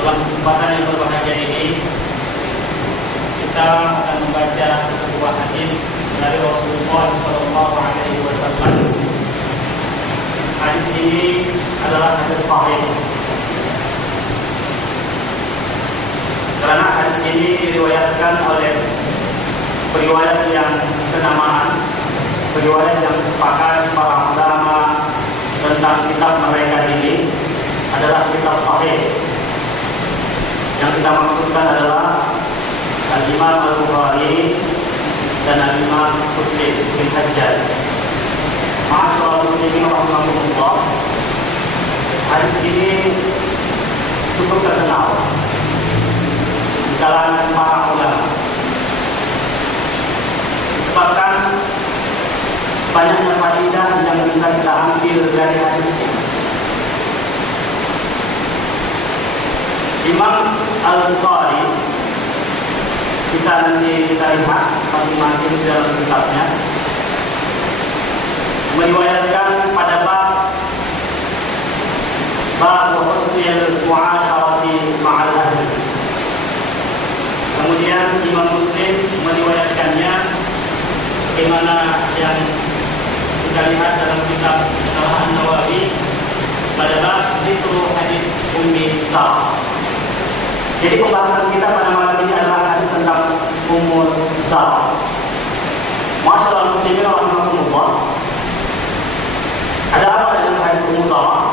Dalam kesempatan yang berbahagia ini, kita akan membaca sebuah hadis dari Rasulullah SAW. Hadis ini adalah hadis sahih, karena hadis ini diriwayatkan oleh periwayat yang kenamaan, periwayat yang disepakati para ulama tentang kitab mereka ini adalah kitab sahih. Yang kita maksudkan adalah Al-Imam Al-Bukhari dan Al-Imam Muslim bin Hajjaj. Ma'asyiral muslimin rahimakumullah, hadis ini cukup terkenal di kalangan para ulama, disebabkan banyaknya faedah yang bisa kita ambil dari hadis ini. Imam Al-Bukhari, bisa nanti kita lihat masing-masing dalam kitabnya, meriwayatkan pada bab husnul mu'asharati ma'al ahli. Kemudian Imam Muslim meriwayatkannya bagaimana yang kita lihat dalam kitab Syarah An-Nawawi pada bab dzikru hadis Ummi Salamah. Jadi pembahasan kita pada malam ini adalah hadis tentang Ummu Salamah. Masyaallah muslimin rahimakumullah. Ada apa dengan hadis Ummu Salamah?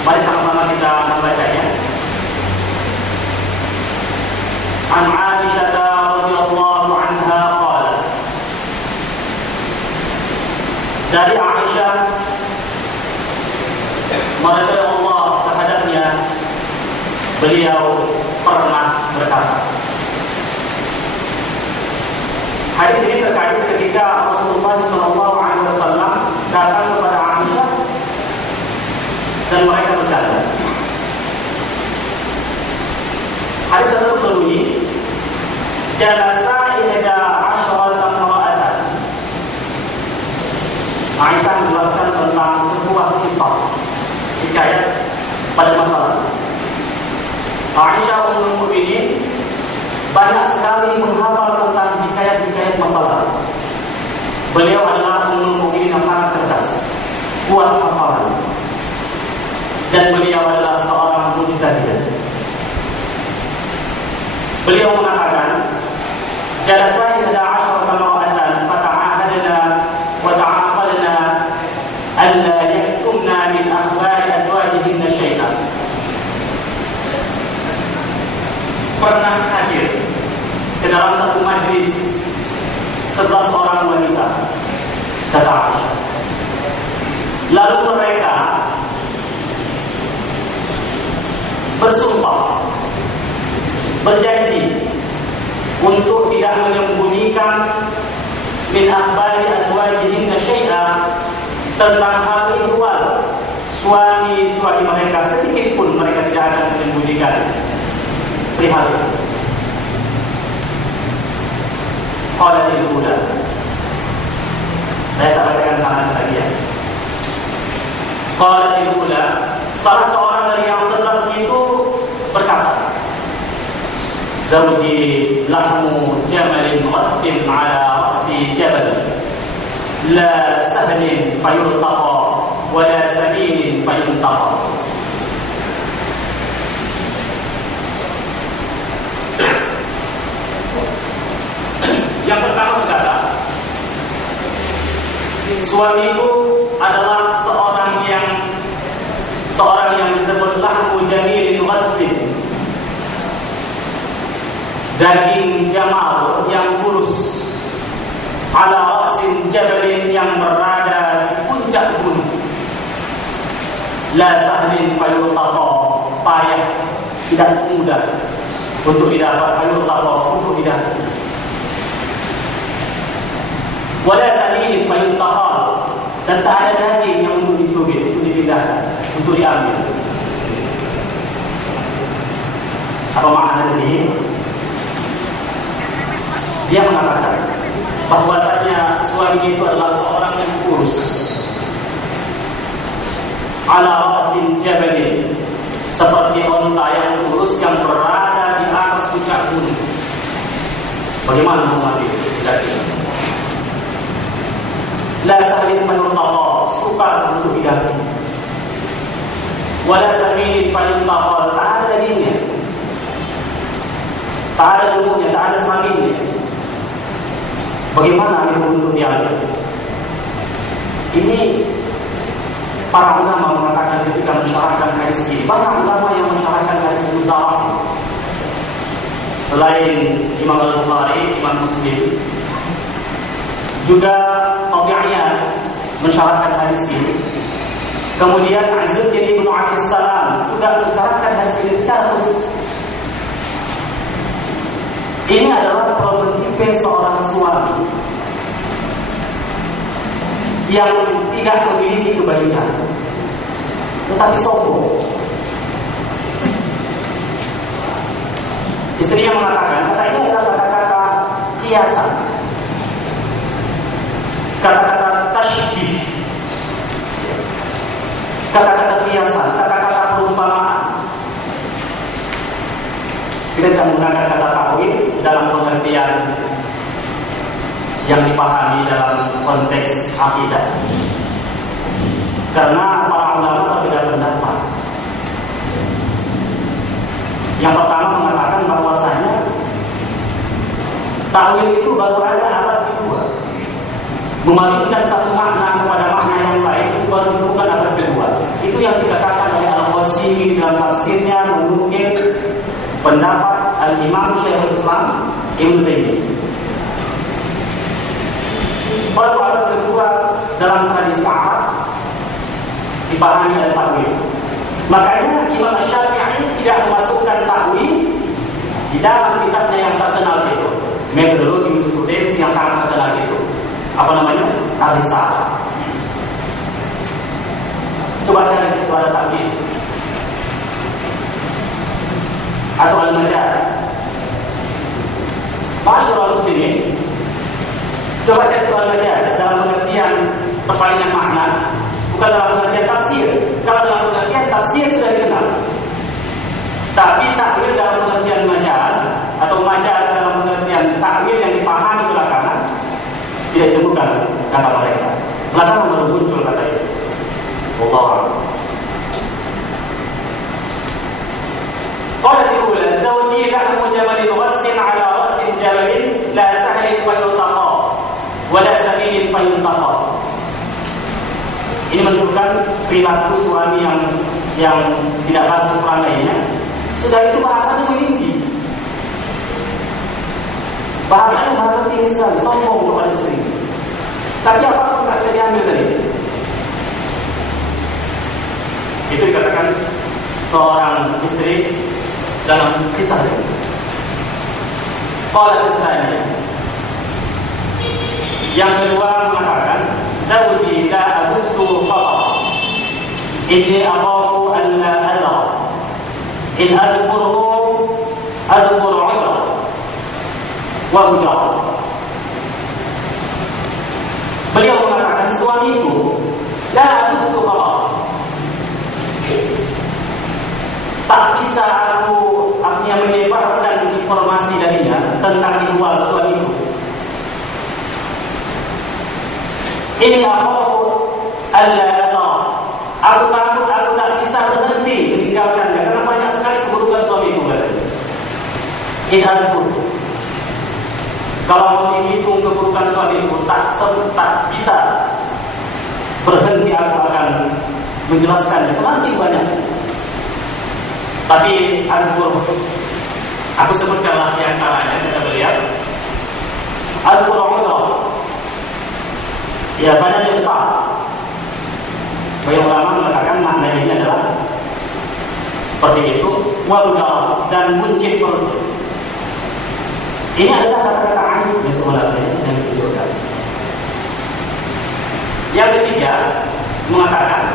Mari sama-sama kita membacanya. An Aisyah radhiyallahu anha qalat. Dari Aisyah, mereka Allah terhadapnya, beliau pernah berkata. Hadis ini terkait ketika Rasulullah SAW datang kepada Aisyah dan mereka bercanda. Hadis itu berbunyi, jalasa ihda asyrata imra'atan. Aisyah menjelaskan tentang sebuah kisah hikayat pada masa lalu. Aisyah Ummul Mukminin banyak sekali menghafal tentang hikayat-hikayat masa lalu. Beliau adalah Ummul Mukminin yang sangat cerdas, kuat hafalan, dan beliau adalah seorang mujtahidah. Beliau mengatakan, jalasa ihda asyrata imra'atan fata'ahadna wa ta'aqadna alla yaktumna min akhbari azwajihinna syai'an. Pernah hadir ke dalam satu majlis 11 orang wanita, kata Aisyah. Lalu mereka bersumpah, berjanji untuk tidak menyembunyikan min akhbari azwajihinna syai'a, tentang hal ihwal suami-suami mereka, sedikit pun mereka tidak akan menyembunyikan perihal itu. Qalatil ula, saya tak bacakan sanad tadi ya. Qalatil ula, salah seorang dari yang 11 itu berkata, Zawji lahmu jamalin ghafin ala ra'si jabal, la sahlin fayultaqa wa la sabinin fayuntaqa. Yang pertama berkata, suamiku adalah seorang yang disebut lahmu jamilin ghafin, daging jamal yang kurus, ala ra'sin jabalin yang berada di puncak gunung, la sahlin fayultaqa, payah, tidak mudah untuk didapat, fayultaqa, untuk didapat, wala sahlin fayultaqa, dan tak ada daging yang untuk dicubit, untuk dipindahkan, untuk diambil. Apa makna di sini? Dia mengatakan bahwasanya suami itu adalah seorang yang kurus, ala rasin jabalin, seperti onta yang kurus yang berada di atas puncak gunung. Bagaimana mengambil daging? La sahlin fayultaqa, sukar untuk didaging. Wala sabinin fayultaqa, tak ada dagingnya, tak ada tubuhnya, tak ada saminnya. Bagaimana itu untuk diambil? Ini para ulama mengatakan ketika mensyarahkan hadis ini, banyak ulama yang mensyarahkan hadis Muzarah selain Imam Al-Bukhari, Imam Muslim, juga Tabi'iyat mensyarahkan hadis ini. Kemudian Izzuddin Ibnu Abdus Salam juga mensyarahkan hadis ini secara khusus. Ini adalah prototipe seorang suami yang tidak memiliki kebaikan, tetapi sombong. Istrinya mengatakan, kata ini adalah kata-kata hiasan, kata-kata tashbih, kata-kata hiasan, kata-kata perumpamaan. Kita tidak menggunakan kata takwil dalam pengertian yang dipahami dalam konteks akidah, karena para ulama berbeda pendapat. Yang pertama mengatakan bahwasanya takwil itu baru ada abad kedua, memalingkan satu makna kepada makna yang lain itu baru ditemukan abad kedua. Itu yang dikatakan oleh Al-Qasimi dalam tafsirnya menukil pendapat Al-Imam Syekhul Islam Ibnu Taimiyah. Baru abad kedua dalam tradisi Arab dipahami oleh takwil. Makanya Imam Syafi'i tidak memasukkan takwil di dalam kitabnya yang terkenal itu, metodologi jurisprudensi yang sangat terkenal itu. Apa namanya? Ar-Risalah. Coba cari di situ ada takwil atau al-majaz. Masyaallah muslimin, coba cek al-majaz dalam pengertian perpalingan makna, bukan dalam pengertian tafsir. Kalau dalam pengertian tafsir sudah dikenal, tapi takwil dalam pengertian majaz atau majaz dalam pengertian takwil yang dipahami belakangan tidak ditemukan kata mereka. Belakangan baru muncul kata itu. Wallahu a'lam. Qala al-ula zawji lahmu jamalin ghassin ala ra'sin jabalin la sahlin fayultaqa wa la sabinin fayuntaqa. Ini menunjukkan perilaku suami yang tidak bagus perangainya. Sudah itu bahasanya meninggi, bahasanya bahasa tinggi sekali, sombong kepada istri. Tapi apapun tak bisa diambil dari itu. Itu dikatakan seorang istri dalam kisah ini. Qala al-thani, yang kedua mengatakan zawji la abussu inni akhafu an la adra in adhkuruhu adhkur 'udra wa hujra. Beliau mengatakan, suamiku la usukha, tak bisa aku menyebarkan informasi darinya tentang ihwal suamiku. Ini akhafu alla adha, aku takut aku tak bisa berhenti meninggalkannya karena banyak sekali keburukan suamiku. In adhkur, kalau mau dihitung keburukan suamiku tak bisa berhenti, aku akan menjelaskan semakin banyak. Tapi azkur, aku sebutkanlah di antaranya, kata beliau, azkur udra, ya badannya besar. Sebagian ulama mengatakan maknanya ini adalah seperti itu, wabda dan buncit perut. Ini adalah kata-kata aib yang sebenarnya yang dituturkan. Yang ketiga mengatakan,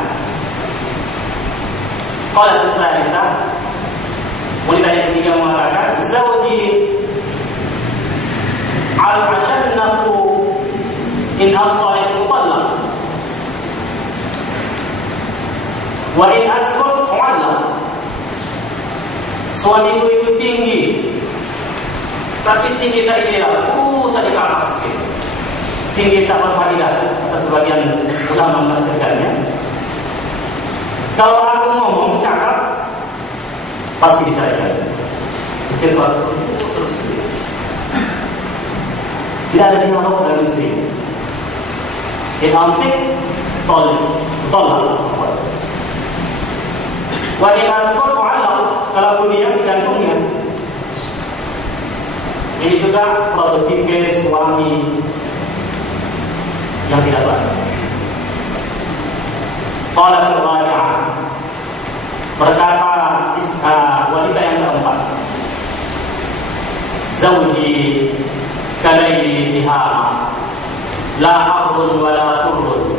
qala as-salisa, wanita yang ketiga mengatakan, zawji al-ashannaqu in aqta'at mutallaq wa in asqat mu'allaq. Suamiku itu tinggi, tapi tinggi tak ideal, saja ke atas sedikit. Tinggi tak berfaedah, kata sebagian ulama menafsirkannya. Kalau aku ngomong cakap, pasti diceraikan. Istighfar terus. Tidak ada dialog dalam istri. Inantik tolak. Wa in asqat mu'allaq, kalau diam digantungnya. Ini juga produktif suami yang tidak baik. Qala al-rabi'ah, berkata wanita yang keempat, zawji kalayli tihama la harrun wa la turrun.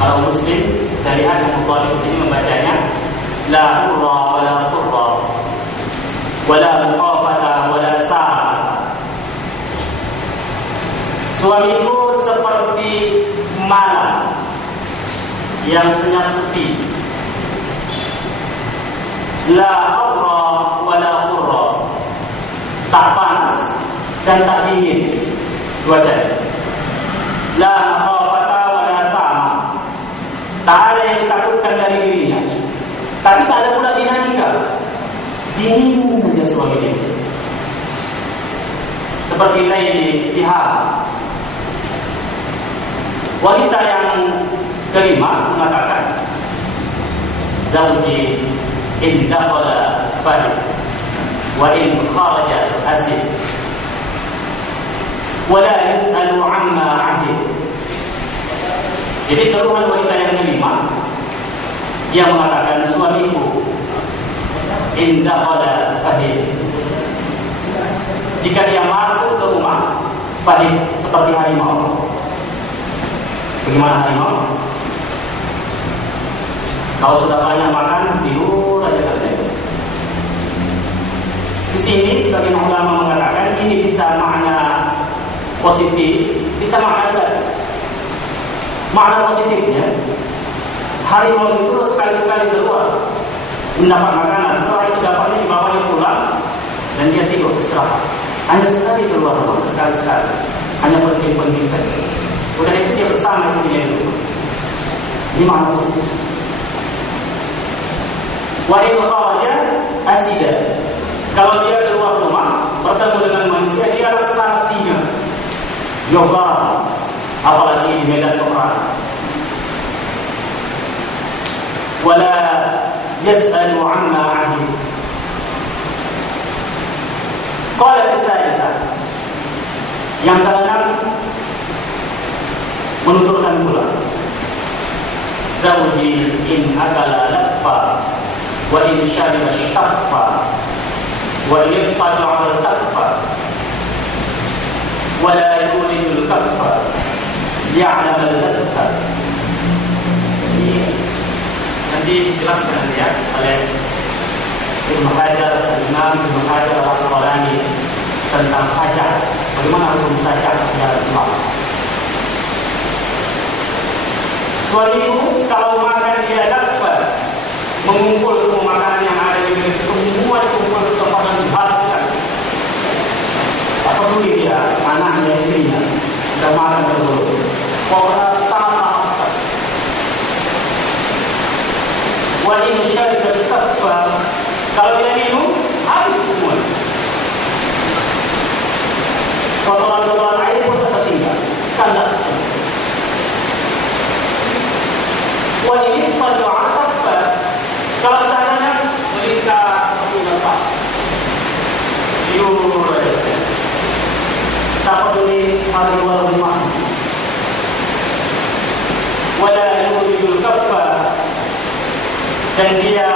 Kalau muslim, saya lihat yang Bukhari di sini membacanya la hurra wa la turra wa la muqafata wa la sa'a. Suamiku seperti malam yang senyap sepi, la harra wa la qurra, tak panas dan tak dingin cuacanya. La khafata wa la sama, tak ada yang ditakutkan dari dirinya, tapi tak ada pula dinamika. Dingin saja suami dia, seperti laili tiham. Wanita yang kelima mengatakan, zawji in dakhala fahid wa in kharaja asid wa la yus'alu amma ahid. Jadi keluhan wanita yang kelima yang mengatakan, suamiku in dakhala fahid, jika dia masuk ke rumah, fahid seperti harimau. Bagaimana harimau? Kalau sudah banyak makan, tidur aja katanya. Di sini sebagian ulama mengatakan ini bisa makna positif, bisa makna negatif. Makna positifnya, harimau itu sekali-sekali keluar mendapat makanan, setelah itu dapatnya dibawanya pulang dan dia tidur istirahat. Hanya sekali keluar rumah, sekali-sekali, hanya penting-penting saja. Udah itu dia bersama istrinya itu. Ini makna positif. Wa in kharaja asida, kalau dia keluar rumah bertemu dengan manusia, dia rasa singa, yoga, apalagi di medan peperangan. Wala yas'alu amma ahid. Qala as-sadisa, yang keenam menuturkan pula, zawji in akala laffa wa in syariba shtaffa wa in qada'a al-kaffa wa la yuridu al-kaffa ya'lam al-ladha. Ini yang dijelaskan nanti ya oleh Ibnu Hajar, Imam Ibnu Hajar Al-Asqalani tentang sajak, bagaimana hukum sajak dalam Islam. Suamiku kalau makan dia dapat mengumpul semua makanan yang ada di negeri, semua dikumpul ke tempat dan dihabiskan. Apa peduli dia, anaknya, istrinya, sudah makan dulu. Pokoknya sangat mahal sekali. Wajib syarikat kafah, kalau dia minum habis semua. Kotoran-kotoran air pun tertinggal, kandas. Wajib berdoa kafah. Kalau seandainya menikah seperti nasab, tak peduli hari luar rumah, wala yuridul kaffa, dan dia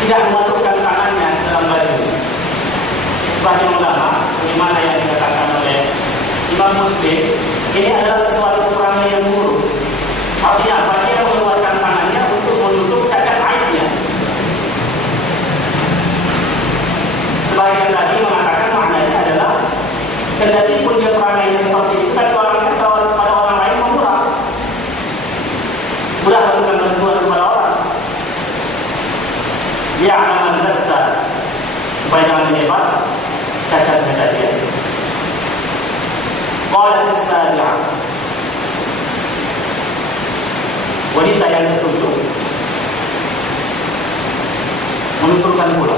tidak memasukkan tangannya dalam baju. Sebagian ulama, bagaimana yang dikatakan oleh Imam Muslim, ini adalah sesuatu perangai yang buruk. Artinya apa? Dia mengeluarkan tangannya untuk menutup cacat aibnya. Sebagian lagi mengatakan maknanya adalah kendati pun dia perangainya seperti itu, tapi orangnya pada orang lain memurah, mudah melakukan bantuan kepada orang. Dia akan mendaftar supaya jangan menyebar cacat-cacat dia. Qalat as-sabi'ah, wanita yang ketujuh menuturkan pula,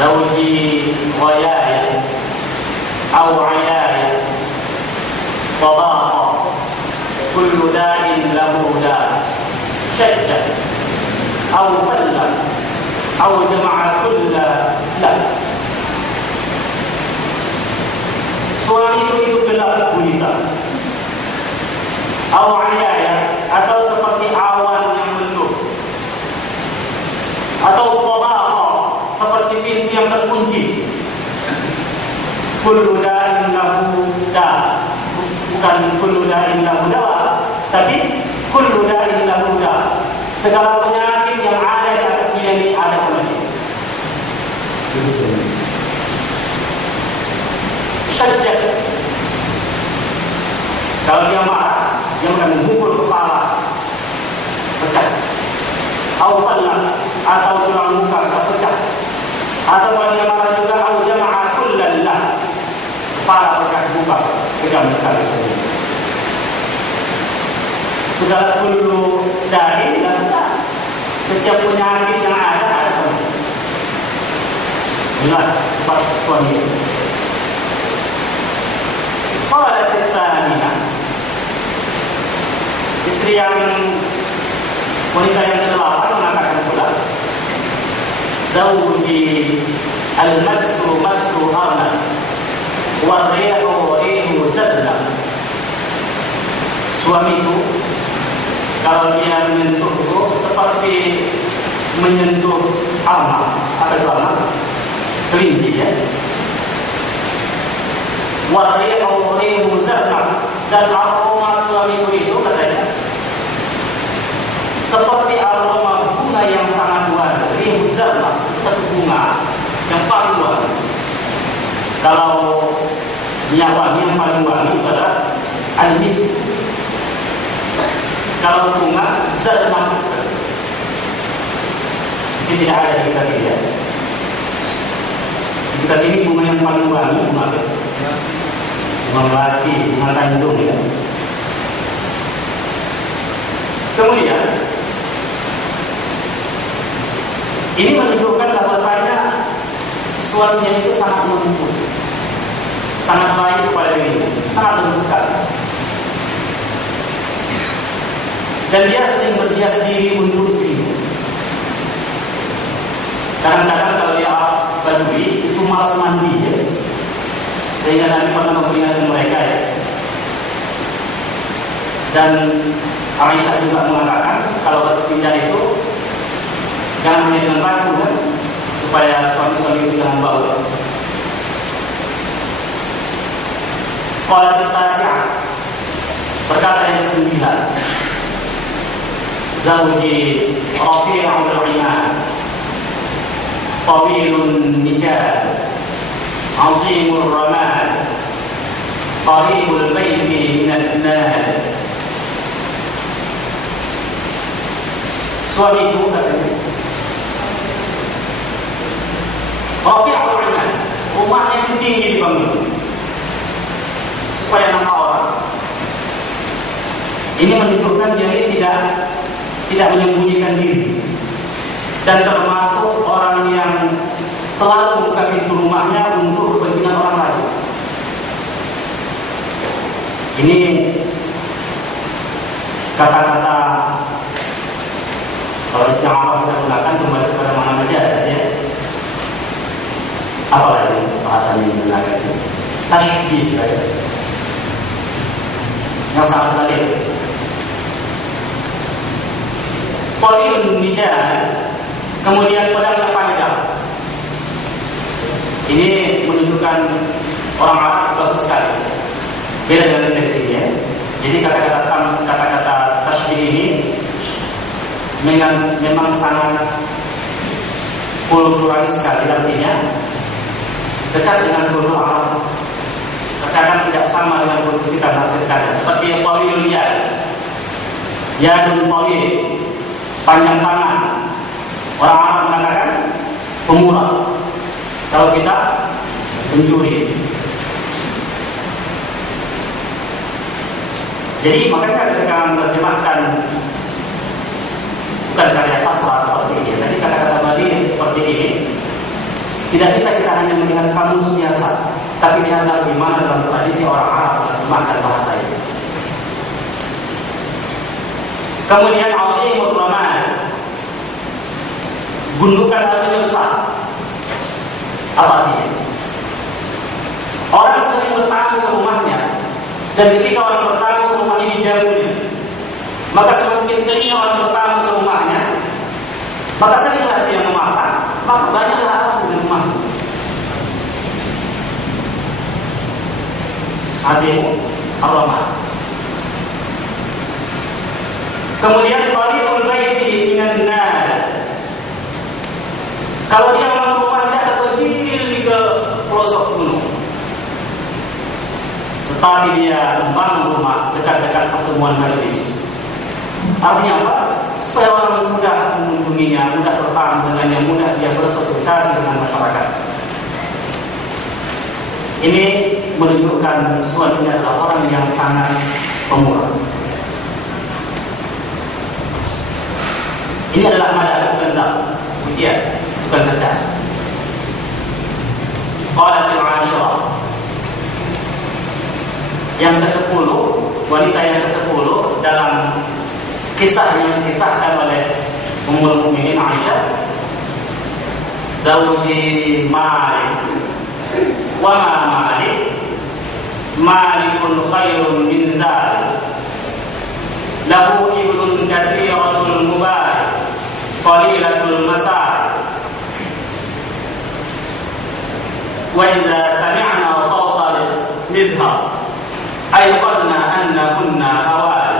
zawji ghayaya aw ayaya tadaqa kullu da'in lahu da' shadda aw falla aw jama'a kulla la. Suami itu gelap gulita, aw ayaya, atau seperti awan yang mendung, atau tadaqa, seperti pintu yang terkunci. Kullu da'in lahu da', bukan kullu da'in lahu dawa, tapi kullu da'in lahu da', segala penyakit yang ada di atas dunia ini ada sama dia. Syajjat, kalau dia marah, dia akan memukul kepala, pecah. Awfallah, atau tulang muka bisa pecah. Atau kalau dia marah juga, au jama'a kullallah, kepala pecah buka, kejam sekali. Segala kullu dari dan tak, setiap penyakit yang ada sama. Inilah cepat suami. Qalat as-samina, istri yang wanita yang ke-8 mengatakan pula, zawji al-masru masru arna wa rihu rihu zadna. Suamiku kalau dia menyentuhku seperti menyentuh arna, apa itu arna? Kelinci ya. Wa rihu rihu zadna, dan aroma suamiku itu katanya seperti aroma bunga yang sangat wangi. Rihu zadna, satu bunga yang paling wangi. Kalau minyak wangi yang paling wangi adalah al-misk. Kalau bunga zadna, ini tidak ada di kita sini ya. Di kita sini bunga yang paling wangi bunga apa? Bunga melati, bunga tanjung ya. Kemudian ini menunjukkan bahwasanya suaminya itu sangat lembut, sangat baik kepada dirinya, sangat lembut sekali. Dan dia sering berhias diri untuk istrinya. Kadang-kadang kalau dia badui itu malas mandi ya. Sehingga Nabi pernah memperingatkan mereka ya. Dan Aisyah juga mengatakan kalau berstinja itu jangan hanya dengan baju kan, supaya suami-suami itu jangan bau. Qalat at-tasi'ah, berkata yang ke-9, zawji rafi'ul 'imad tawilun nijad 'azimur ramad qaribul baiti minad nad. Suami itu katanya rafi'ul 'imad, rumahnya itu tinggi dibangun supaya nampak orang. Ini menunjukkan dia tidak menyembunyikan diri, dan termasuk orang yang selalu membuka pintu rumahnya untuk kepentingan orang lain. Ini kata-kata kalau istilah Arab kita gunakan kembali kepada mana majas, ya. Apa lagi bahasanya yang digunakan? Tashbih, ya. Yang sangat valid. Qalilun nijad, kemudian pedangnya panjang. Ini menunjukkan orang Arab bagus sekali. Beda dengan dari sini, ya. Jadi kata-kata tashbih ini memang sangat kulturalis sekali, artinya dekat dengan kultur Arab. Terkadang tidak sama dengan kultur kita menafsirkannya. Seperti yang qalilul yad, yadun qalil, panjang tangan. Orang Arab mengatakan pemurah. Kalau kita pencuri. Jadi makanya ketika menerjemahkan bukan karya sastra seperti ini, tadi kata-kata balik seperti ini, tidak bisa kita hanya melihat kamus biasa, tapi lihatlah bagaimana dalam tradisi orang Arab menerjemahkan bahasa ini. Kemudian azimur ramad, gundukan artinya besar. Apa artinya? Orang sering bertamu ke rumahnya, dan ketika orang bertamu ke rumahnya dijamunya, maka semakin seringnya orang bertamu ke rumahnya, maka seringlah dia memasak, maka banyaklah orang di rumahnya. Azimur ramad. Kemudian qaribul baiti minan nad. Kalau dia memang rumahnya terpencil di ke pelosok gunung, tetapi dia membangun rumah dekat-dekat pertemuan majelis. Artinya apa? Supaya orang mudah mengunjunginya, mudah bertamu dengannya, mudah dia bersosialisasi dengan masyarakat. Ini menunjukkan suaminya adalah orang yang sangat pemurah. Ini adalah madah, bukan pujian, bukan cercaan. Qalatil 'ashirah, yang ke-10, wanita yang ke-10 dalam kisah yang disahkan oleh Ummul Mukminin Aisyah, zawji Malik wa ma Malik, Malikun khairun min dzalik, lahu iblun katsiratul mubarak qalilatul masar, wa idza sami'na sawtal mizhar ayqanna annahunna hawal.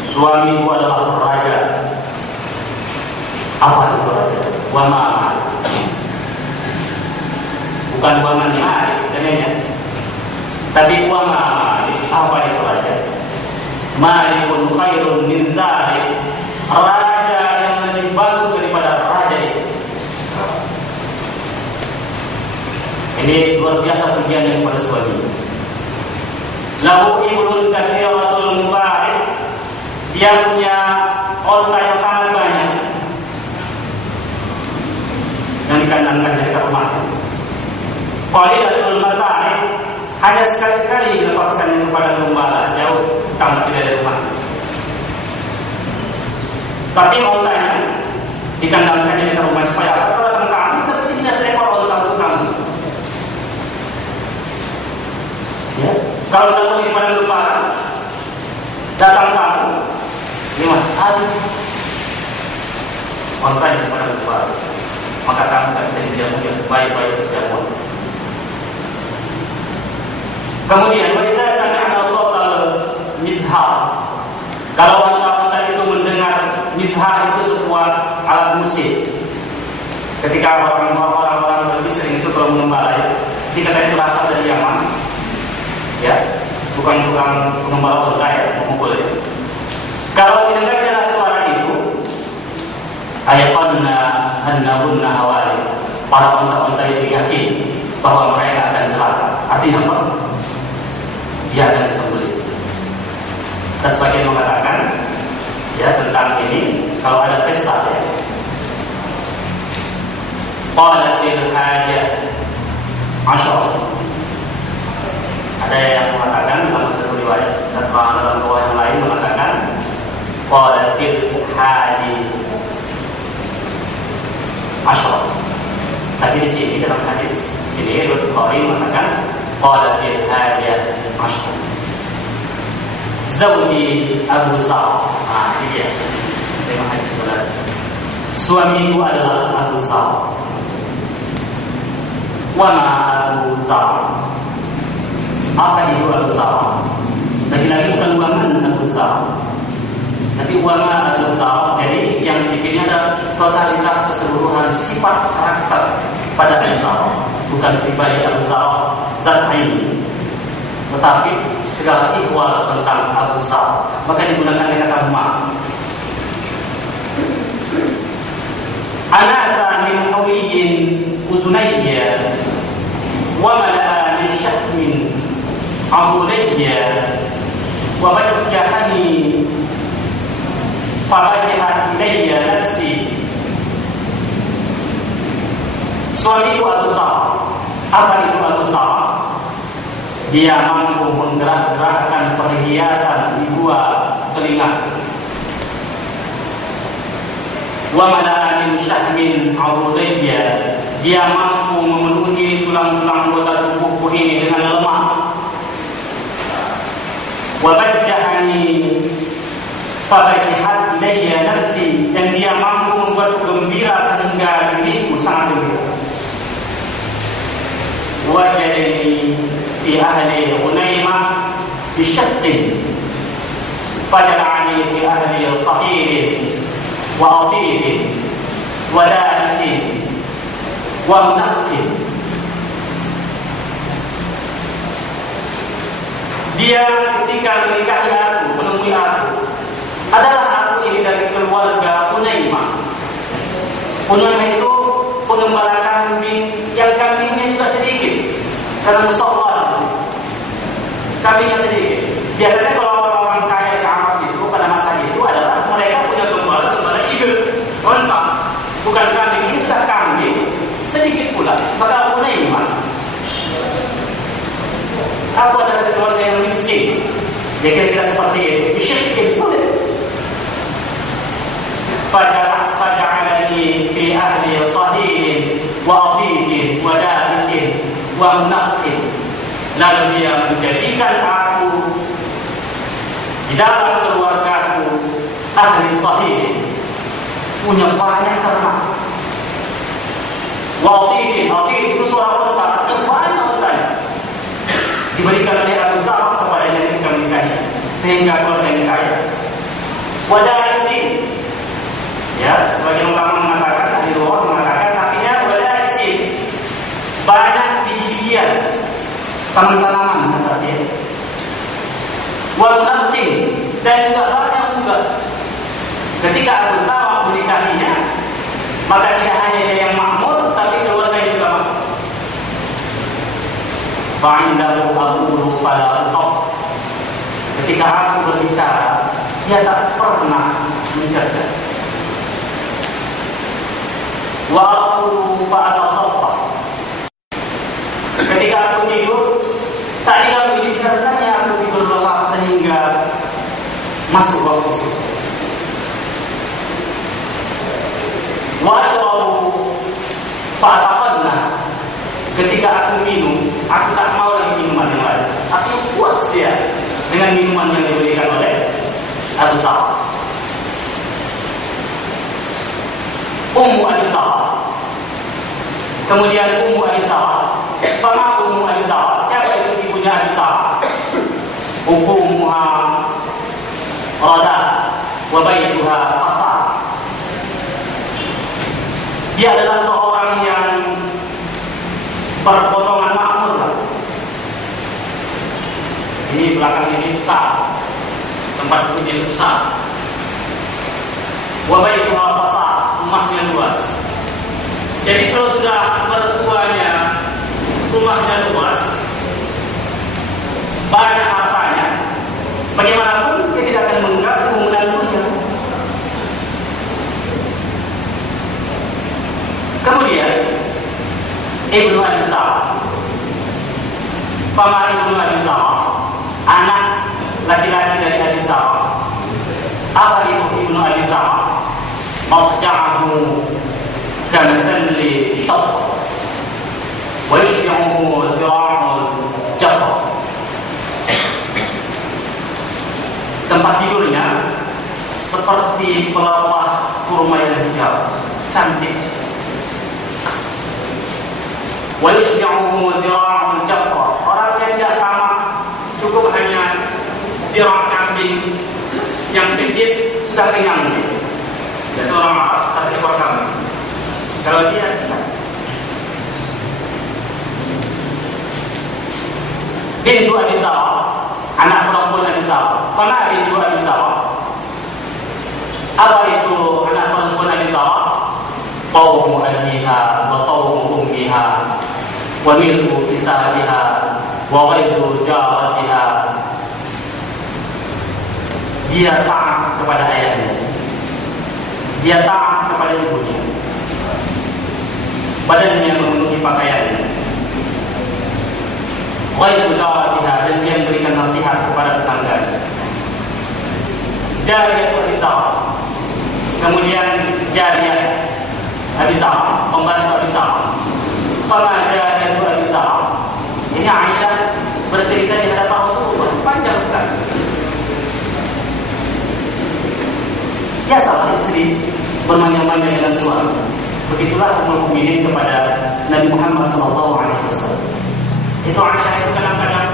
Suamiku adalah raja. Apa itu raja? Wa ma Malik, bukan wa man Malik namanya, tapi wa ma Malik. Apa itu raja? Malikun khairun min dzalik, raja yang lebih bagus daripada raja itu. Ini luar biasa pujiannya kepada suami. Lahu iblun katsiratul mubarak, dia punya onta yang sangat banyak yang dikandangkan dari rumahnya. Qalilatul masar, hanya sekali-sekali dilepaskan kepada gembala jauh tamat dari rumah. Tapi ontanya dikandangkannya di rumah supaya kalau datang tamu sepertinya seekor onta untuk tamu. Ya, kalau tamu di padang gembala datang tamu, gimana? Aduh, ontanya di padang gembala, maka kamu tak bisa dijamu yang sebaik-baik terjamu. Kemudian, wa idza sami'na sawtal mizhar, Kalau wanita-wanita itu mendengar mizhar itu sebuah alat musik. Ketika orang-orang lebih sering itu kalau mengembala, kita tadi berasal dari Yaman, ya, bukan pengembala unta ya, memukul ya. Kalau didengar adalah suara itu, ayaqanna annahunna hawali, para wanita-wanita itu yakin bahwa mereka akan celaka. Artinya apa? Dia akan disembelih. Ada sebagian mengatakan ya tentang ini, kalau ada pesta ya, qalat bil hajah asyar. Ada yang mengatakan dalam satu riwayat, dalam riwayat yang lain mengatakan qalat bil hadi asyar. Tapi di sini dalam hadis ini Bukhari mengatakan qalat bil hajah asyar. Zawji Abu Zar. Nah, ini dia tema hadis sebenarnya. Suamiku adalah Abu Zar. Wa ma Abu Zar. Apa itu Abu Zar? Lagi-lagi bukan waman Abu Zar, tapi wama Abu Zar. Jadi yang dipilih ada totalitas keseluruhan sifat karakter pada Abu Zar, bukan pribadi Abu Zar zat ini, tetapi segala ihwal tentang Abu Zar. Maka digunakan kata ma. Anasa min hawiyin udunayya wa mala'a min syahmin abudayya wa bajjahani fabajahat ilayya nafsi. Suamiku Abu Zar. Apa itu Abu Zar? Dia mampu menggerak-gerakkan perhiasan di dua telinga. Wa mala'a min syahmin abudayya. Dia mampu memenuhi tulang-tulang anggota tubuhku ini dengan lemak. Wa bajjahani fabajahat ilayya nafsi. Dan dia mampu membuatku gembira sehingga diriku sangat gembira. Wajadani fi ahli Hunaymah bisyaqqin fajala'ani fi ahli sahirin wa atirin wa darisin wa munaqqin. Dia ketika menikahi aku, menemui aku, adalah aku ini dari keluarga Hunaymah. Hunaymah itu pengembala kambing yang kambingnya juga sedikit, karena musawwar di sini. Kambingnya sedikit. Biasanya kalau orang-orang kaya di Arab itu pada masa itu adalah mereka punya gembala eagle, onta, bukan kambing. Ini sudah kambing sedikit pula. Maka Hunaymah, aku adalah keluarga yang miskin. Ya kira-kira seperti itu. Bisyai'in sulit. Faja'alani fi ahli sahihin wa atihin wa darisin wa munaqqin. Lalu dia menjadikan aku di dalam keluargaku ahli sahih, punya banyak ternak. Wa atihin itu suara unta, banyak untanya. Diberikan oleh Abu Zar kepadanya ketika menikahi, sehingga keluarga yang kaya. Wa darisin, ya, sebagian ulama mengatakan, ahli luar mengatakan artinya wa darisin, banyak biji-bijian, tanaman-tanaman kata dia. Wa munaqqin, dan juga banyak tugas. Ketika Abu Zar menikahinya, maka tidak hanya dia yang makmur, tapi keluarga yang juga makmur. Fa'indahu aqulu fala ukhaf. Ketika aku berbicara, dia tak pernah mencerca. Wa aqulu fa'atakhaffa. Ketika aku tidur, tak tinggal dibiarkannya aku tidur lelap sehingga masuk waktu subuh. Wa ashrabu fa'ataqadna. Ketika aku minum, aku tak mau lagi minuman yang lain. Aku puas dia dengan minuman yang diberikan oleh Abu Zar. Ummu Abi Zar. Kemudian Ummu Abi Zar. Fama Ummu Abi Zar. Siapa itu ibunya Abi Zar? Ummuha Rada. wa baituha fasad. Dia adalah seorang yang berpotongan makmur. Ini belakang ini besar, tempat duduknya besar. Wa baituha fasad, rumahnya luas. Jadi kalau sudah mertuanya rumahnya luas, banyak hartanya, bagaimanapun dia tidak akan mengganggu menantunya. Kemudian Ibnu Abi Sarh, Fama Ibnu Abi Sarh, anak laki-laki dari Abi Sarh. Apa itu Ibnu Abi Sarh? Maqja'ahu kamasalli syatt wa yashbi'uhu dhira'ul jafar. Tempat tidurnya seperti pelepah kurma yang hijau, cantik. Wa yashbi'uhu dhira'ul jafar. Orangnya tidak tamak, cukup hanya zira' kambing yang kecil sudah kenyang. Ya, seorang Arab satu ekor kambing. Kalau dia tidak. Bintu Abi Sarh, anak perempuan Abi Sarh. Fama bintu Abi Sarh. Apa itu anak perempuan Abi Sarh? Qawmu abiha wa qawmu ummiha wa milku isabiha wa ghaitu jaratiha. Dia taat kepada ayahnya, dia taat kepada ibunya, badannya memenuhi pakaiannya, ghaitu jaratiha, dan dia memberikan nasihat kepada tetangganya. Jariyah Abi Sarh. Kemudian Jariyah Abi Sarh, pembantu Abi Sarh. Fama Jariyah Abi Sarh. Ini Aisyah bercerita di hadapan Rasulullah, panjang sekali. Ya, salah istri bermanja-manja dengan suami. Begitulah Ummul Mukminin kepada Nabi Muhammad SAW. Itu Aisyah itu kadang-kadang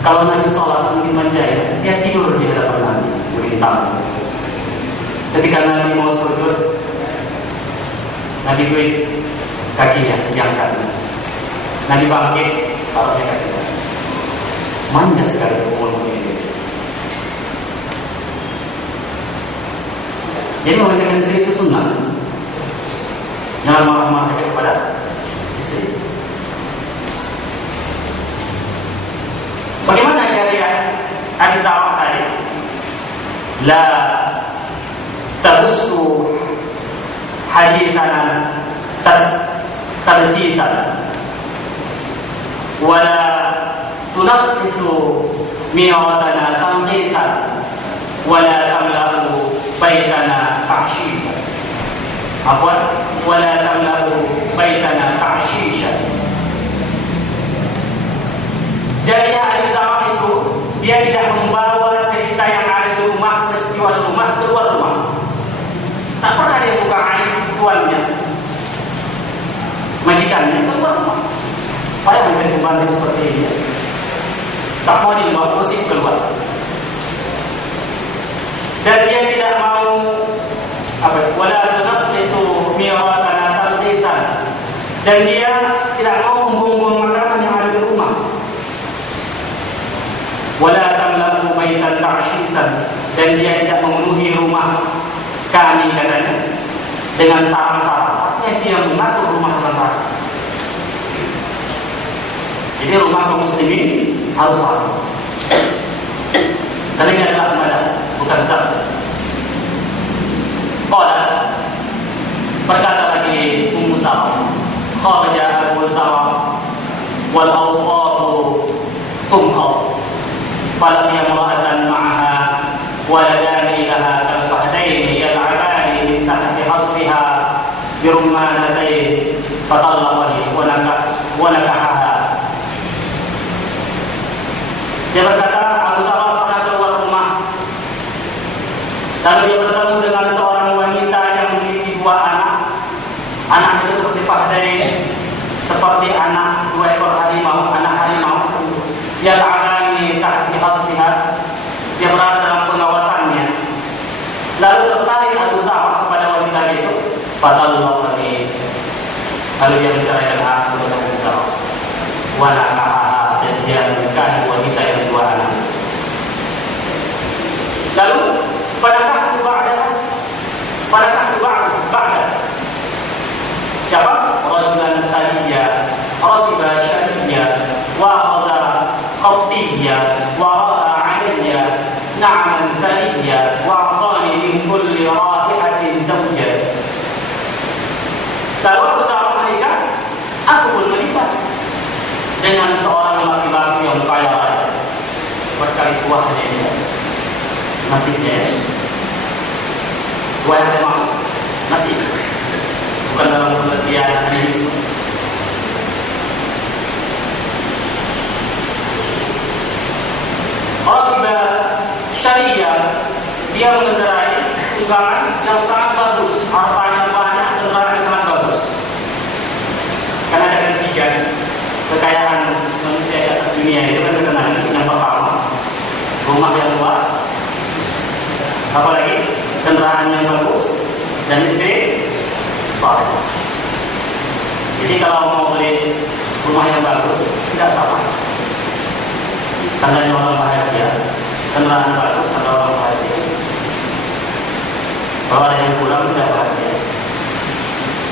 kalau Nabi sholat semakin manja, dia tidur di hadapan Nabi, berintang. Ketika Nabi mau sujud, Nabi beri kakinya, diangkat. Nabi bangkit, taruhnya kakinya. Manja sekali Ummul Mukminin. Jadi memanjakan istri itu sunnah. Jangan marah-marah saja kepada istri. Bagaimana Jariyah Abi Sarh tadi? La tabussu hadithana tarzithan wala tunaqqisu mi'atana tanqisan wala tamla'u baitana ta'shisan. Afwan, wala tamla'u baitana ta'shisan. Jariyah Abi Sarh itu dia tidak membawa cerita yang ada di rumah, peristiwa di rumah keluar rumah. Tak pernah dia buka aib tuannya, majikannya keluar rumah. Apa yang menjadi pembantu seperti ini? Tak mau dibawa gosip keluar. Dan dia tidak mau wala tunaqqisu mi'atana tanqisan, dan dia tidak mau membuang-buang makanan yang ada di rumah. Wala tamla'u baitan ta'shisan, dan dia tidak memenuhi rumah kami katanya dengan sarang-sarang. Artinya dia mengatur rumah orang lain. Jadi rumah kaum muslimin harus rapi. Karena ini adalah ibadah, bukan zakat. Qalat, berkata lagi Ummu Sarh, kharaja Abu Sarh wal awqatu tumqa falam yamra'atan ma'aha waladani laha kal fahdaini yal'abani min tahti hasriha birummanatayn fatallaqani wa nakahaha. Dia berkata, Abu Sarh pernah keluar rumah, lalu dia bertemu dengan seorang wanita yang memiliki dua anak. Anak itu seperti fahdain, seperti anak dua ekor harimau, anak harimau. Yal'abani tahti hasriha, dia berada dalam pengawasannya. Fatalaqani, lalu dia menceraikan aku dengan Zara. Wa nakaha, dan dia menikahi wanita yang dua anak. Lalu fadakahtu ba'da. Siapa? Rajulan saliyya, ratiba syariyya, wa khadha khattiyya, wa ra'a 'alayya na'man thaliyya, wa a'tani min kulli ra'ihatin zawjan. Lalu aku seorang menikah, aku pun menikah dengan seorang laki-laki yang kaya raya. Berkali kuahnya dia, nasibnya ya. Kuah yang saya maksud, nasib, bukan dalam pengertian animisme. Raqiba syariah, dia mengendarai tunggangan yang sangat bagus, hartanya banyak, kendaraan yang sangat bagus. Karena ada ketiga kekayaan manusia di atas dunia itu kan terkenal. Yang pertama, rumah yang luas, apalagi kendaraan yang bagus, dan istri saleh. Jadi kalau mau beli rumah yang bagus tidak salah, tandanya orang bahagia. Kendaraan bagus tanda orang bahagia. Kalau ada yang pulang tidak bahagia,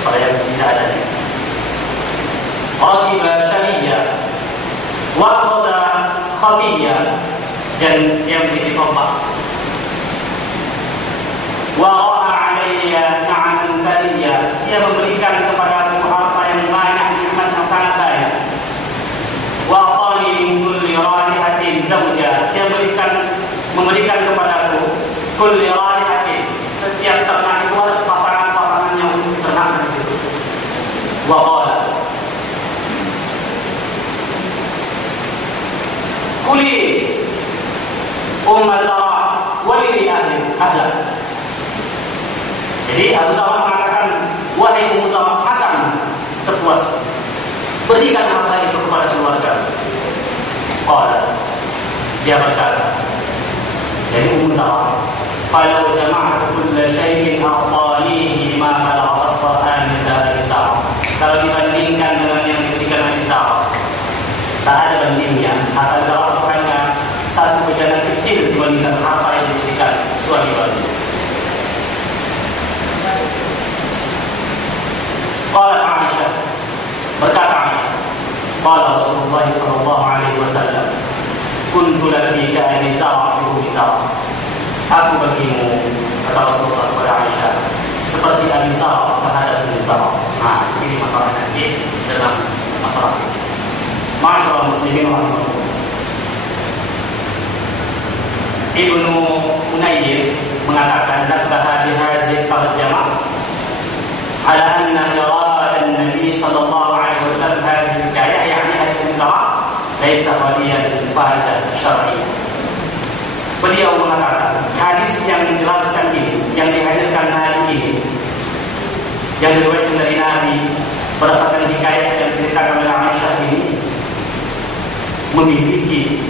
kalau yang tidak ada. Raqiba syariyya, wa khadha khattiyya, dan yang memiliki tombak. Wa ra'a 'alayya na'man thaliyya, dia memberikan kepada aku harta yang banyak, nikmat yang sangat banyak. Wa a'tani min kulli ra'ihatin zawja, dia memberikan kepadaku kulli ra'ihatin, setiap ternak itu ada pasangan-pasangannya untuk ternak itu. Wa qala kuli Zara wali ahli. Jadi Abu Zara mengatakan, wahai Zara, makan sepuasnya, berikan harta itu kepada keluarga. Qala, dia berkata, jadi Zara, falau jama'tu kulla syai'in a'tanihi ma balagha asfa'an min dari Zara. Kalau dibandingkan dengan yang diberikan oleh Zara, tak ada bandingnya. Harta Zara hanya satu pejalan kecil dibandingkan harta yang diberikan suami baru. Qala Aisyah, berkata Aisyah, qala Rasulullah sallallahu alaihi wasallam, kuntu laki ka'ani Zara bi Zara. Aku bagimu, kata Rasulullah kepada Aisyah, seperti Abi Zara terhadap Abi Zara. Nah, di sini masalah nanti dalam masalah ini. Ma'asyiral muslimin rahimahullah. Ibnu Unayyir mengatakan nabbaha bi hadhihi tarjamah ala anna irada an-nabi sallallahu alaihi wasallam hadhihi al-ayah, yani hadhihi al-zara laysa waliyan faidah syar'iyyah. Beliau mengatakan hadis yang menjelaskan ini, yang dihadirkan hari ini, yang diriwayatkan dari Nabi berdasarkan hikayat yang diceritakan oleh Aisyah ini, memiliki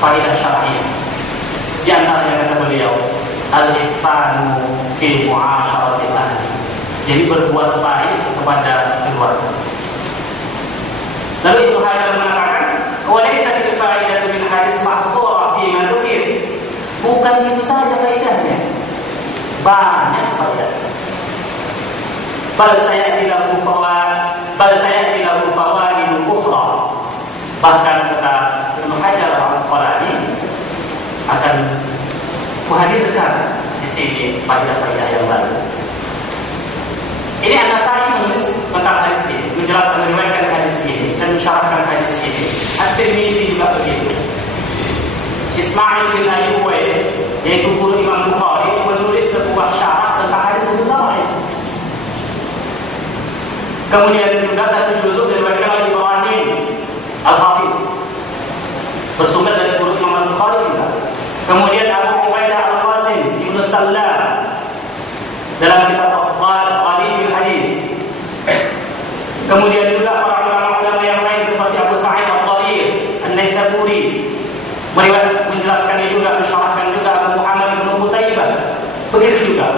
faedah syar'iyyah. Di antaranya kata beliau, al-ihsanu fi mu'asyaratil ahli, jadi berbuat baik kepada keluarga. Lalu Ibnu Hajar mengatakan, wa laysa bil faidatu min hadis mahsura fi ma dzukir. Bukan itu saja faedahnya, banyak faedah. Bal sayati lahu fawaid ukhra. Bahkan kata Ibnu Hajar al-Asqalani, akan kuhadirkan di sini faedah-faedah yang baru. Ini An-Nasai menulis tentang hadis ini, menjelaskan, meriwayatkan hadis ini dan mensyarahkan hadis ini. At-Tirmizi juga begitu. Ismail bin Abi Uwais, yaitu guru Imam Bukhari, menulis sebuah syarah tentang hadis Abu Zara. Kemudian juga satu juzuk diriwayatkan oleh Ibrahim Al-Hafidh, bersumber dari guru Imam Bukhari juga. Kemudian Abu Ubaidah Al-Qasim Ibn Sallam dalam kitab Ghalibul Hadis. Kemudian juga para ulama-ulama yang lain seperti Abu Sa'id Al-Tahir An-Naisaburi menjelaskan juga, mensyarahkan juga. Abu Muhammad Ibn Qutaibah begitu juga.